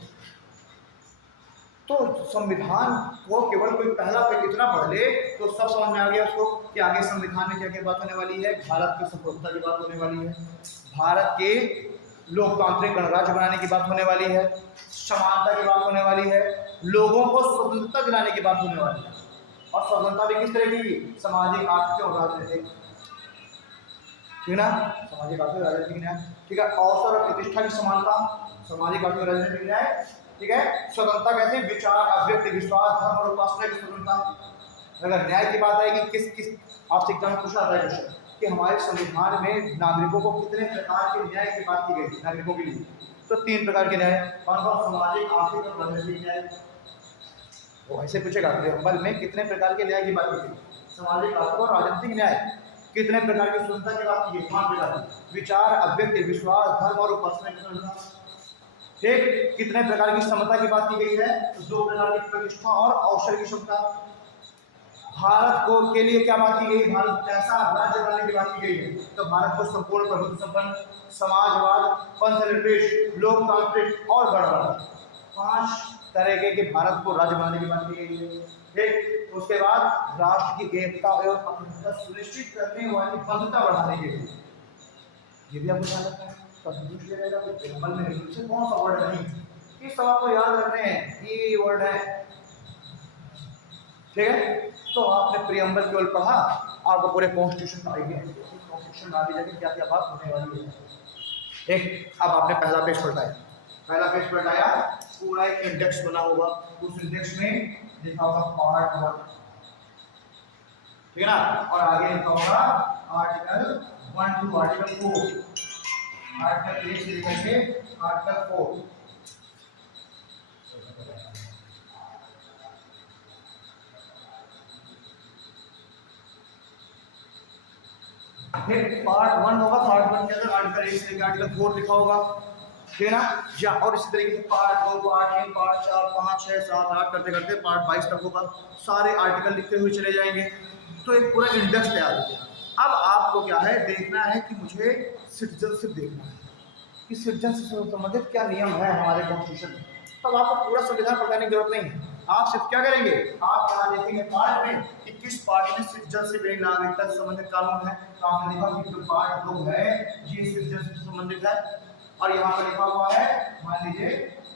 तो संविधान को केवल कोई पहला पेज इतना पढ़ ले तो सब समझ में आ गया उसको कि आगे संविधान में क्या क्या बात होने वाली है। भारत की संप्रभुता की बात होने वाली है, भारत के लोकतांत्रिक गणराज्य बनाने की बात होने वाली है, समानता की बात होने वाली है, लोगों को स्वतंत्रता दिलाने की बात होने वाली है। और स्वतंत्रता भी किस तरह की, सामाजिक आर्थिक और राजनीतिक, ठीक है ना, सामाजिक आर्थिक राजनीतिक न्याय, ठीक है, अवसर और प्रतिष्ठा की समानता, सामाजिक आर्थिक राजनीतिक न्याय, ठीक है, स्वतंत्रता कैसे, विचार अभिव्यक्ति विश्वास धर्म और उपासना की स्वतंत्रता। अगर न्याय की बात आएगी, किस किस आपसे एग्जाम पूछा जाता है क्वेश्चन कि हमारे संविधान में नागरिकों को कितने प्रकार के न्याय की बात की गई नागरिकों के लिए, तो 3 प्रकार के न्याय, कौन कौन, सामाजिक आर्थिक और राजनीतिक न्याय। वो ऐसे पूछेगा प्रियम्बल में कितने प्रकार के न्याय की बात की गई, सामाजिक आर्थिक और राजनीतिक न्याय, कितने प्रकार की स्वतंत्रता की बात की गई, 5 प्रकार की, विचार अभिव्यक्ति विश्वास धर्म और उपासना की स्वतंत्रता, ठीक, कितने प्रकार की समता की बात की गई है, 2 प्रकार की प्रतिष्ठा और अवसर की क्षमता, भारत को के लिए क्या बात की गई, भारत कैसा राज्य बनाने की बात की गई है, तो भारत को संपूर्ण प्रभुत्व संपन्न समाजवाद पंथ निरपेक्ष लोकतांत्रिक और गणराज्य, 5 तरह के भारत को राज्य बनाने की बात की गई है। ठीक, उसके बाद राष्ट्र की एकता और अखंडता सुनिश्चित करने वाली बंधुता बढ़ाने के लिए, ये भी आपको ध्यान रखना है। तो पूछ लेगा कि प्रियम्बल में से कौन सा वर्ड नहीं, इस सब आपको याद रखने हैं, ये वर्ड है, ठीक है। तो आपने प्रियम्बल केवल पढ़ा, आपको पूरे कॉन्स्टिट्यूशन का आइडिया है, कॉन्स्टिट्यूशन आगे जाके क्या क्या बात होने वाली है। ठीक, अब आपने पहला पेज पलटाया, पहला पेज पलटाया, पूरा एक इंडेक्स बना होगा, उस इंडेक्स में लिखा होगा पार्ट 1, ठीक है ना, और आगे लिखा होगा आर्टिकल 1 टू आर्टिकल 4, आर्टिकल 1 से लेकर के आर्टिकल 4। फिर पार्ट 1 होगा, पार्ट 1 के अंदर आर्टिकल 1 से लेकर आर्टिकल 4 लिखा होगा, ठीक है ना, या और इसी तरीके से पार्ट 2 पार्ट 3 पार्ट 4 5 6 7 8 करते करते पार्ट 22 तक होगा, सारे आर्टिकल लिखते हुए चले जाएंगे। तो एक पूरा इंडेक्स तैयार हो गया। अब आपको क्या है, देखना है कि मुझे सिटीजनशिप देखना है कि सिटीजनशिप से संबंधित क्या नियम है हमारे कॉन्स्टिट्यूशन में। तब आपको पूरा संविधान पढ़ने की जरूरत नहीं है, आप सिर्फ क्या करेंगे, आप यहाँ देखेंगे पार्ट में कि किस पार्ट में सिटीजनशिप नागरिकता से संबंधित कानून है, तो आपने देखा कि जो पार्ट 2 है ये सिटीजनशिप से संबंधित है, और यहाँ पर लिखा हुआ है, मान लीजिए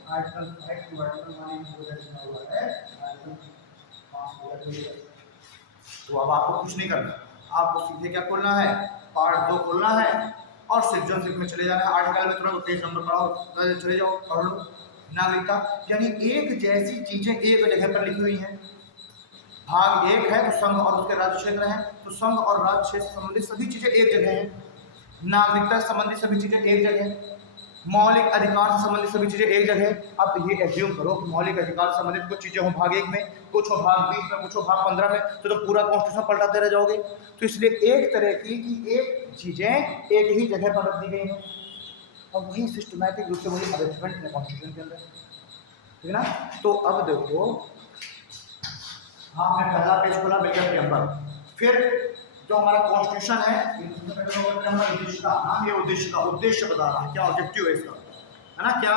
आर्टिकल 5 टू आर्टिकल मान लीजिए लिखा हुआ है आर्टिकल 5। तो अब आपको कुछ नहीं करना, आपको सीधे क्या खोलना है, पार्ट 2 खोलना है और सिटीजनशिप में चले जाना है। आर्टिकल में तुरंत पेज नंबर पढ़ाओ, चले जाओ पढ़ लो। नागरिकता यानी एक जैसी चीजें एक जगह पर लिखी हुई हैं। भाग 1 है तो संघ और उसके राज्य क्षेत्र हैं, तो संघ और राज्य क्षेत्र संबंधित सभी चीजें एक जगह हैं। नागरिकता से संबंधित सभी चीजें एक जगह, मौलिक अधिकार से संबंधित सभी चीजें एक जगह। अब ये एज्यूम करो कि मौलिक अधिकार से संबंधित कुछ चीजें हो भाग 1 में, कुछ हो भाग 20 में, कुछ हो भाग 15 में, तो पूरा कॉन्स्टिट्यूशन पलटाते रह जाओगे। तो इसलिए एक तरह की एक चीजें एक ही जगह पर रख दी गई हैं और वही सिस्टमैटिक रूप से वही अरेंजमेंट है कॉन्स्टिट्यूशन के अंदर, ठीक है ना। तो अब देखो, हाँ, मैं पहला पेज खोला बिल्कुल प्रियम्बर, फिर जो हमारा कॉन्स्टिट्यूशन है ये उद्देश्य बता रहा है, क्या ऑब्जेक्टिव है इसका, है ना, क्या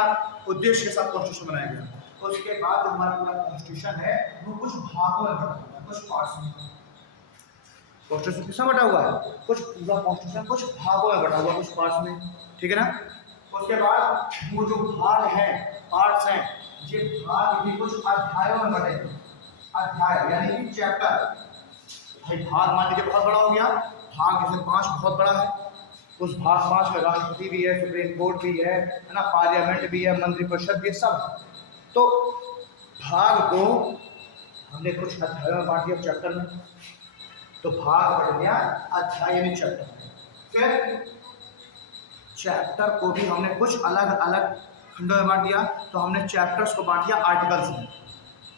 उद्देश्य के साथ कॉन्स्टिट्यूशन बनाया गया। तो उसके बाद जो हमारा पूरा कॉन्स्टिट्यूशन है वो कुछ भागों में बटा हुआ है, कुछ पार्ट्स में। कॉन्स्टिट्यूशन किसमें बटा हुआ है, कुछ पूरा कॉन्स्टिट्यूशन कुछ भागों में बटा हुआ है, कुछ पार्ट्स में, ठीक है ना। उसके बाद वो जो भाग है, पार्ट्स हैं, ये भाग भी कुछ अध्यायों में बटे हैं। अध्याय यानी कि चैप्टर। भाई भाग मान लीजिए बहुत बड़ा हो गया, भाग जैसे 5 बहुत बड़ा है, उस भाग 5 में राष्ट्रपति भी है, सुप्रीम कोर्ट भी है ना, पार्लियामेंट भी है, मंत्रिपरिषद भी, सब। तो भाग को हमने कुछ अध्यायों में बांट दिया, चैप्टर में, तो भाग बढ़ गया अध्याय यानी चैप्टर। फिर चैप्टर को भी हमने कुछ अलग अलग खंडों में बांट दिया, तो हमने चैप्टर्स को बांट दिया आर्टिकल्स में।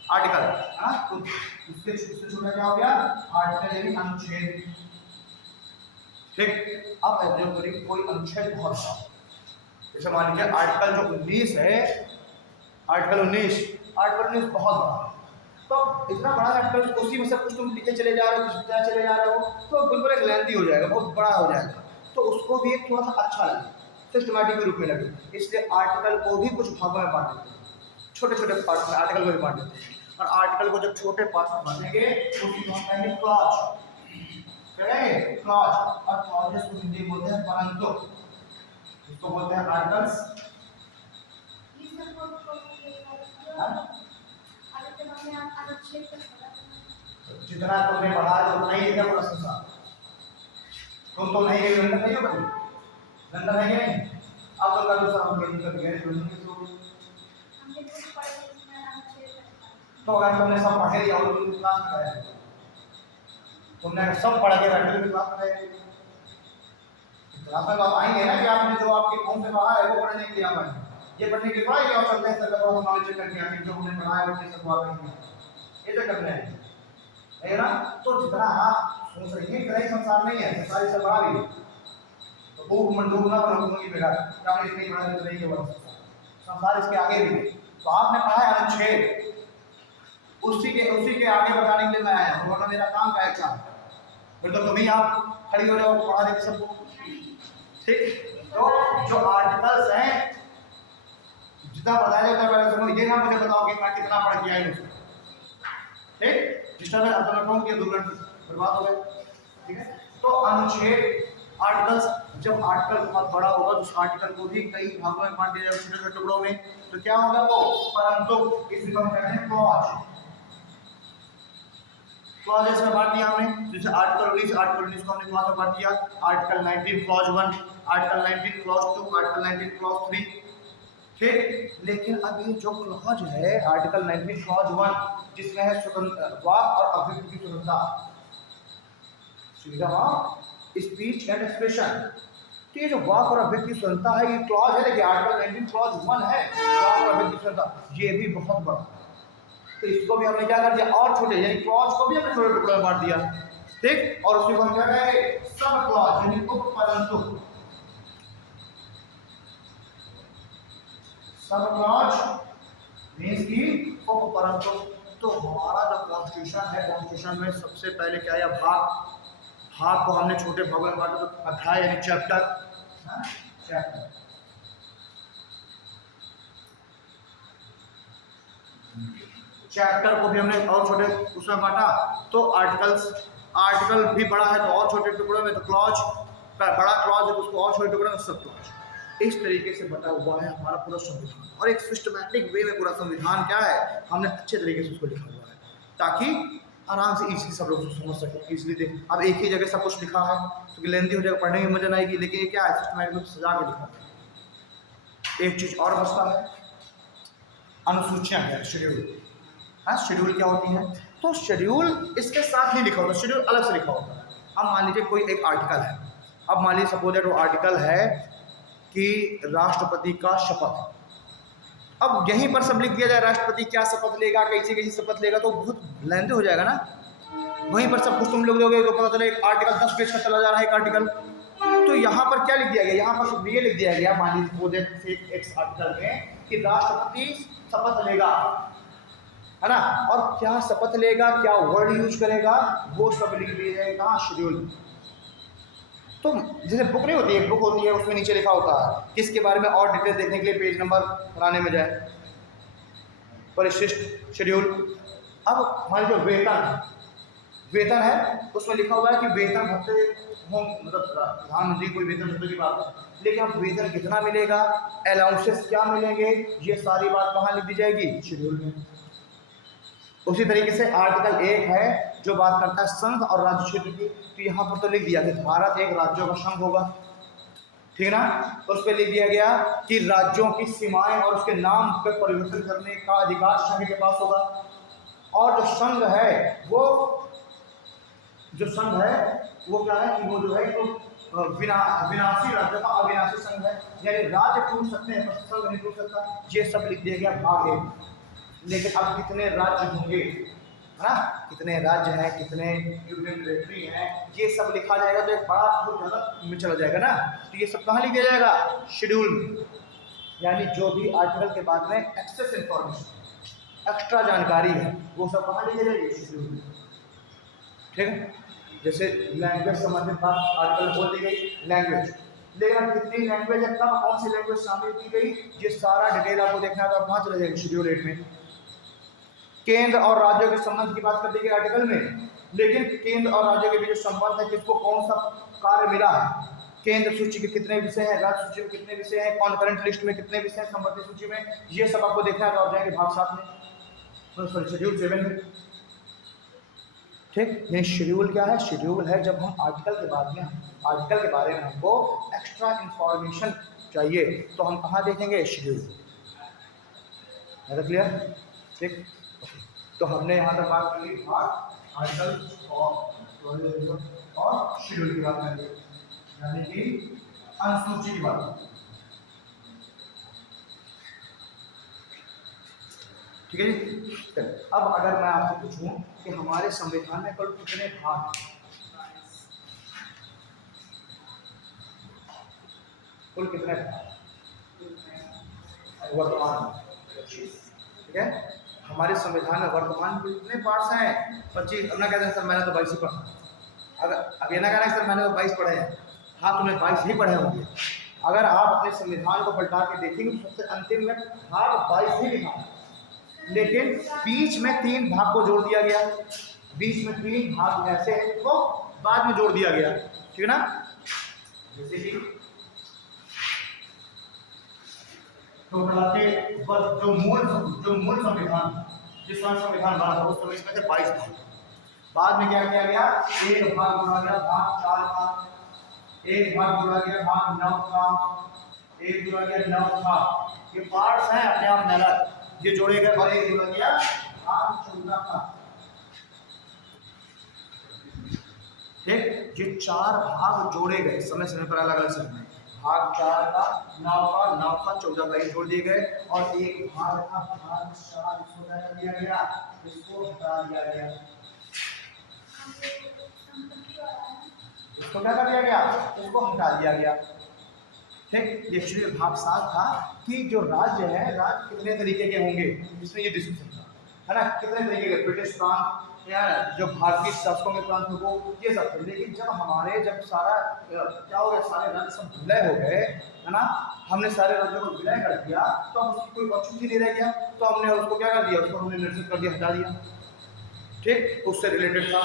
आर्टिकल, है ना, तो इससे छोटा क्या हो गया, आर्टिकल यानी अनुच्छेद, ठीक। अब एग्जाम करिए कोई अनुच्छेद बहुत बड़ा, जैसे मान लीजिए आर्टिकल जो 19 है, आर्टिकल 19 बहुत बड़ा, तो इतना बड़ा आर्टिकल, उसी में सब कुछ तुम लिखे चले जा रहे हो, कुछ चले जा रहे हो, तो बिल्कुल एक लेंथी हो जाएगा, बहुत बड़ा हो जाएगा, तो उसको भी एक थोड़ा सा अच्छा लगे, सिस्टमैटिक के रूप में लगे, इसलिए आर्टिकल को भी कुछ भागों में बांट देते हैं, छोटे छोटे पार्ट में आर्टिकल को भी बांट देते हैं। और आर्टिकल को जब छोटे पार्ट में बांटेंगे तो उसको हम कहेंगे क्लॉज, कहेंगे क्लॉज, और क्लॉजेस को हिंदी बोलते हैं परंतु, इसको बोलते हैं आर्टिकल्स। जितना तुमने पढ़ा है उतना ही लिखा पूरा संसार, तुम तो नहीं गए लंदन, नहीं हो कभी लंदन है कि नहीं, अब तो कर दो सब मेरी कर गए तो अगर तुमने सब पढ़े या और तुम क्लास में गए, तुमने सब पढ़ के बैठे तो क्लास में गए, क्लास में आप आएंगे ना कि आपने जो आपके कौन से पढ़ा है वो पढ़ने के लिए आप आएंगे, ये पढ़ने के बाद क्या चलते हैं सर को नॉलेज चेक करके आके जो हमने पढ़ा है वो कैसे हुआ नहीं, ये तो करना है ना। तो जितना आप सोच रहे हैं कहीं संसार नहीं है, सारी सब बड़ा भी तो भूख मंडूक ना बनूंगी बेटा, क्या इतनी बड़ा नहीं है वो संसार, इसके आगे भी। तो आपने पढ़ा है अनुच्छेद, उसी के आगे बताने के लिए मैं आया हूँ, वरना मेरा काम का है क्या, फिर तो तुम्हें आप खड़ी हो जाओ पढ़ा देंगे सबको, ठीक। तो जो आर्टिकल्स हैं जितना बताया जाता है पहले सुनो, ये ना मुझे बताओ कि मैं कितना पढ़ के आई हूँ, ठीक। डिस्टर्ब है तो मैं कि 2 घंटे बर्बाद हो गए, ठीक है। तो अनुच्छेद आर्टिकल्स, जब आर्टिकल बहुत बड़ा होगा तो उस आर्टिकल को भी कई भागों में बांट दिया जाएगा, छोटे छोटे टुकड़ों में, तो क्या होगा वो परंतु, इसको हम कहते हैं क्लॉज। क्लॉजेस में बांट दिया हमने, जैसे आर्टिकल 19 को हमने क्लॉज में बांट दिया, article 19 clause 1, article 19 clause 2, article 19 clause 3, ठीक। लेकिन अब ये जो क्लॉज है आर्टिकल 19 क्लॉज 1 जिसमें है वाक और अभिव्यक्ति की स्वतंत्रता, स्पीच एंड एक्सप्रेशन, तो ये जो वाक और अभिव्यक्ति की स्वतंत्रता है ये क्लॉज है, लेकिन आर्टिकल 19 क्लॉज 1 है वाक और अभिव्यक्ति की स्वतंत्रता, ये भी बहुत बड़ा, तो इसको भी हमने क्या कर दिया और छोटे, यानी क्लॉज को भी हमने छोटे टुकड़ों में बांट दिया, ठीक। और उसको हम क्या कहेंगे सब क्लॉज यानी उपपरंतु, सब क्लॉज मींस की उपपरंतु। तो हमारा जो कॉन्स्टिट्यूशन है, कॉन्स्टिट्यूशन में सबसे पहले क्या है भाग, भाग को हमने छोटे भागों में बांटा, तो अध्याय यानी चैप्टर, चैप्टर, चैप्टर को भी हमने और छोटे उसमें बांटा, तो आर्टिकल भी बड़ा है तो और छोटे टुकड़ों में, तो क्लॉज बड़ा क्लॉज है तो उसको और छोटे टुकड़ों में, सब क्लॉज। इस तरीके से बटा हुआ है हमारा पूरा संविधान, और एक सिस्टमैटिक वे में पूरा संविधान क्या है हमने अच्छे तरीके से उसको लिखा हुआ है, ताकि आराम से इजीली सब लोग समझ सकते हैं, इजीली देख। अब एक ही जगह सब कुछ लिखा है तो लेंदी हो जाएगा, पढ़ने में मजा नहीं आएगी, लेकिन ये क्या है सिस्टमैटिक रूप से सजा के लिखा है। एक चीज़ और बचता है, अनुसूचियाँ हैं, शेड्यूल। हाँ, शेड्यूल क्या होती है? तो शेड्यूल इसके साथ नहीं लिखा होता, शेड्यूल अलग से लिखा होता है। अब मान लीजिए कोई एक आर्टिकल है, अब मान लीजिए सपोज दैट वो आर्टिकल है कि राष्ट्रपति का शपथ। अब यहीं पर सब लिख दिया जाए राष्ट्रपति क्या शपथ लेगा, कैसी कैसी शपथ लेगा, तो बहुत लेंथी हो जाएगा ना। वहीं पर सब कुछ तुम लोग दोगे तो पता चले एक आर्टिकल 10 पेज का चला जा रहा है एक आर्टिकल। तो यहाँ पर क्या लिख दिया गया, यहाँ पर ये लिख दिया गया मान लीजिए एक आर्टिकल में कि राष्ट्रपति शपथ लेगा, है ना, और क्या शपथ लेगा, क्या वर्ड यूज करेगा, वो सब लिख दिया जाएगा शेड्यूल। तो जैसे बुक नहीं होती है, एक बुक होती है उसमें नीचे लिखा होता है किसके बारे में, और डिटेल देखने के लिए पेज नंबर बनाने में जाए, परिशिष्ट शेड्यूल। अब मान लीजिए वेतन है, उसमें लिखा हुआ है कि वेतन भत्ते हों, मतलब प्रधानमंत्री कोई वेतन भत्ते की बात है, लेकिन अब वेतन कितना मिलेगा, अलाउंसेस क्या मिलेंगे, ये सारी बात कहाँ लिख दी जाएगी, शेड्यूल में। उसी तरीके से आर्टिकल 1 है जो बात करता है संघ और राज्य क्षेत्र की, तो यहाँ पर तो लिख दिया कि भारत एक राज्यों का संघ होगा, ठीक है ना। उस पर लिख दिया गया कि राज्यों की सीमाएं और उसके नाम पर परिवर्तन करने का अधिकार संघ के पास होगा। और जो संघ है वो क्या है कि वो जो है तो विनाशी राज्य का अविनाशी संघ है, यानी राज्य टूट सकते हैं पर संघ नहीं टूट सकता। ये सब लिख दिया गया भाग 1। लेकिन अब कितने राज्य होंगे, है ना, कितने राज्य हैं, कितने यूनियन टेरिटरी हैं, ये सब लिखा जाएगा तो एक बड़ा बहुत ज़्यादा में चला जाएगा ना। तो ये सब कहाँ लिख दिया जाएगा, शेड्यूल में। यानी जो भी आर्टिकल के बाद में एक्सेस इंफॉर्मेशन, एक्स्ट्रा जानकारी है, वो सब कहाँ लिखी जाएगी, शेड्यूल में। ठीक है, जैसे लैंग्वेज संबंधित बात आर्टिकल बोल दी गई, लैंग्वेज, लेकिन कितनी लैंग्वेज है, कब कौन सी लैंग्वेज शामिल की गई, ये सारा डिटेल आपको देखना है तो आप कहाँ चले जाएंगे, शेड्यूल 8 में। केंद्र और राज्यों के संबंध की बात कर दी गई आर्टिकल में, लेकिन केंद्र और राज्यों के बीच संबंध है, किसको कौन सा कार्य मिला है, केंद्र सूची के कितने विषय हैं, राज्य सूची में कितने विषय हैं, कॉन्करेंट लिस्ट में कितने विषय हैं, संबंधित सूची में, ये सब आपको देखना है तो आप जाएंगे भाग 7 में, सॉरी शेड्यूल 7 में। ठीक, ये शेड्यूल क्या है, शेड्यूल है जब हम आर्टिकल के बाद में, आर्टिकल के बारे में हमको एक्स्ट्रा इंफॉर्मेशन चाहिए तो हम कहाँ देखेंगे, शेड्यूल। है क्लियर? ठीक, तो हमने यहाँ तक बात की भाग आर्टिकल और शेड्यूल की बात करेंगे, यानी कि अनुसूची की बात। ठीक है जी। अब अगर मैं आपसे पूछूं कि हमारे संविधान में कुल कितने भाग, कुल कितने वर्तमान, ठीक है, हमारे संविधान में वर्तमान में कितने पार्ट्स हैं, 25। अब ना कहते हैं सर मैंने तो 22 ही पढ़ा, अगर अब ये ना कहना सर मैंने तो 22 पढ़े हैं, हाँ तुमने 22 ही पढ़े होंगे। अगर आप अपने संविधान को पलटा के देखेंगे तो सबसे अंतिम में भाग 22 ही लिखा है, लेकिन बीच में 3 भाग को जोड़ दिया गया, बीच में 3 भाग ऐसे हैं जिनको बाद में जोड़ दिया गया, ठीक है ना। जैसे कि तो जो मूल संविधान, जिस समय संविधान बना था उस समय इसमें से 22 भाग, बाद में क्या किया गया, एक भाग जोड़ा गया, भाग 4 का, एक भाग जोड़ा गया, भाग 9 का, एक जोड़ा गया 9 था। ये पार्ट्स हैं अपने आप में अलग, ये जोड़े गए और एक जोड़ा गया भाग 14 का। ठीक, ये 4 भाग जोड़े गए समय समय पर अलग अलग समय, भाग 4 का, 9 का 14 का, ये जोड़ दिए गए, और एक भाग था भाग 4 इसको क्या कर दिया गया, इसको हटा दिया गया, इसको क्या कर दिया गया, इसको हटा दिया गया। ठीक, ये एक्चुअली भाग 7 था कि जो राज्य है, राज्य कितने तरीके के होंगे, इसमें ये डिस्कशन था, है ना, कितने तरीके के, ब्रिटिश प्रांत या जो भारतीय शासकों के प्रांत हो, ये सब थे। लेकिन जब सारा क्या हो गया, सारे राज्य सब विलय हो गए, है ना, हमने सारे राज्यों को विलय कर दिया, तो हम उसकी कोई औचित्य नहीं रह गया, तो हमने उसको क्या कर दिया, उसको हमने निरसित कर दिया, हटा दिया। ठीक, उससे रिलेटेड था,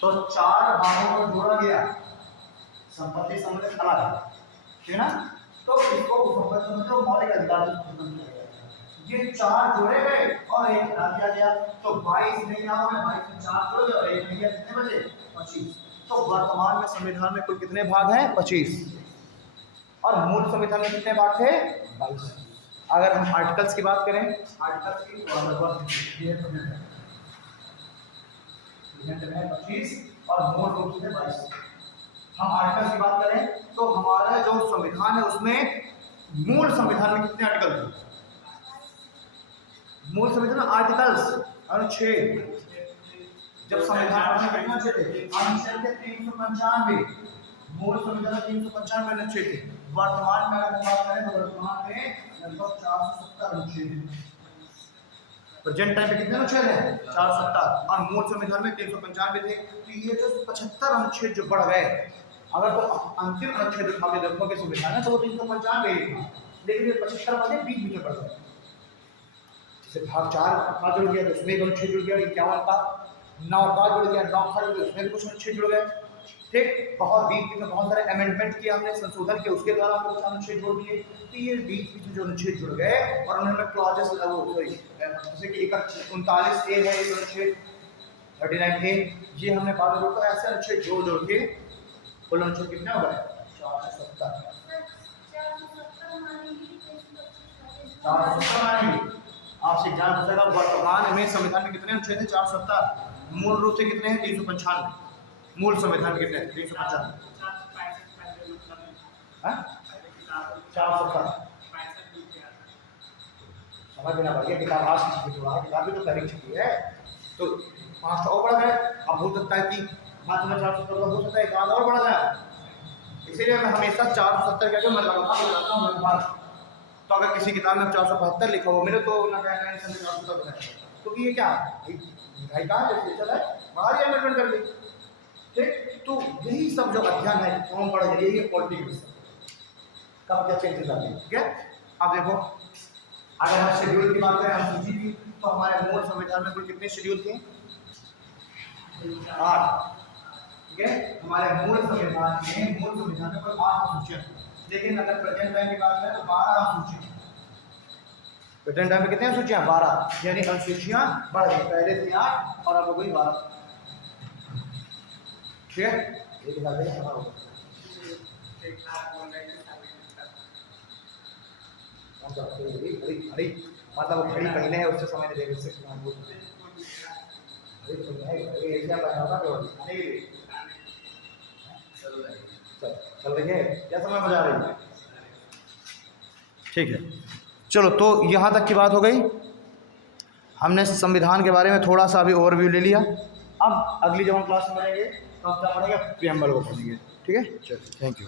तो 4 भागों को जोड़ा गया, संपत्ति संबंधित अलग, ठीक है ना, तो इसको संपत्ति संबंधित मौलिक अधिकार ये 4 जोड़े गए और 1 हटा दिया गया, तो 22 में क्या हो गया, 22 में 4 जोड़ गए और 1 में कितने बचे, 25। तो वर्तमान में संविधान में कुल कितने भाग हैं, 25, और मूल संविधान में कितने भाग थे, 22। अगर हम आर्टिकल्स की बात करें, आर्टिकल्स की ये तो है 25 और मूल रूप से 22। हम आर्टिकल्स की बात करें तो हमारा जो संविधान है उसमें मूल संविधान में कितने आर्टिकल थे, मूल संविधान आर्टिकल्स अनुच्छेद, जब संविधान में कितने अनुच्छेद थे, अनुच्छेद थे 395, मूल संविधान 395 अनुच्छेद थे। वर्तमान में अगर बात करें तो वर्तमान में लगभग 470 अनुच्छेद हैं। प्रेजेंट टाइम पे कितने अनुच्छेद हैं, 470, और मूल संविधान में 395 थे। तो ये जो 75 अनुच्छेद जो बढ़ गए, अगर तो अंतिम अनुच्छेद उठा के देखोगे संविधान है तो वो 395 ही था, लेकिन ये 75 वाले बीच बीच में बढ़ गए। जैसे भाग 4 का जुड़ गया तो उसमें एक अनुच्छेद जुड़ गया 51 का, 9 का जुड़ गया 9 का जुड़ गया उसमें भी कुछ अनुच्छेद जुड़ गए, ठीक। बहुत बीच में बहुत सारे अमेंडमेंट किए हमने, संशोधन किए, उसके द्वारा हम कुछ अनुच्छेद जोड़ दिए। तो ये बीच बीच में जो अनुच्छेद जुड़ गए और उन्होंने क्लॉजेस जैसे कि 39 ए है, एक अनुच्छेद 39 ए, ये हमने बाद में जोड़ा, ऐसे अनुच्छेद जोड़ के कुल अनुच्छेद कितने हो गए, 470। आपसे जान पूछेगा वर्तमान में संविधान में कितने अनुच्छेद हैं, 470, मूल रूप से कितने हैं, 395, मूल संविधान कितने हैं, 395, 470। समझ में ना बढ़िया, किताब आज की छपी हुआ है, किताब भी तो तारीख छपी है, तो 5 और बढ़ गए। अब हो सकता है कि बात में 470 हो सकता है 1 और बढ़ गया, इसीलिए मैं हमेशा 470 कहकर मैं लगाता हूँ। तो अगर किसी किताब में 475 लिखा हो मिले तो ना कहना है 470 बनाया, क्योंकि ये क्या भाई कहाँ जैसे चला है बाहर ही अमेंडमेंट कर दी, ठीक। तो यही सब जो अध्ययन है कौन पढ़ गया, यही पॉलिटिक्स कब क्या चेंजेस आते हैं, ठीक है। अब देखो अगर हम शेड्यूल की बात करें, हम सूची की, तो हमारे मूल संविधान में कुल कितने शेड्यूल थे, 8, ठीक है। हमारे मूल संविधान में कुल 8 सूचियां, लेकिन अगर प्रेजेंट टाइम की बात करें तो 12 सूचियां, प्रेजेंट टाइम में कितने सूचियां, 12, यानी अनुसूचियां बढ़ गई, पहले थी 8 और अब हो गई 12, ठीक है। एक घड़ी मतलब घड़ी पहले है उससे समय नहीं देगा, चल रही है क्या, समय बजा रही है, ठीक है। चलो तो यहाँ तक की बात हो गई, हमने संविधान के बारे में थोड़ा सा अभी ओवरव्यू ले लिया। अब अगली जब हम क्लास में पढ़ेंगे तो हम क्या पढ़ेंगे, प्रीएम्बल को पढ़ेंगे, ठीक है। चलो थैंक यू।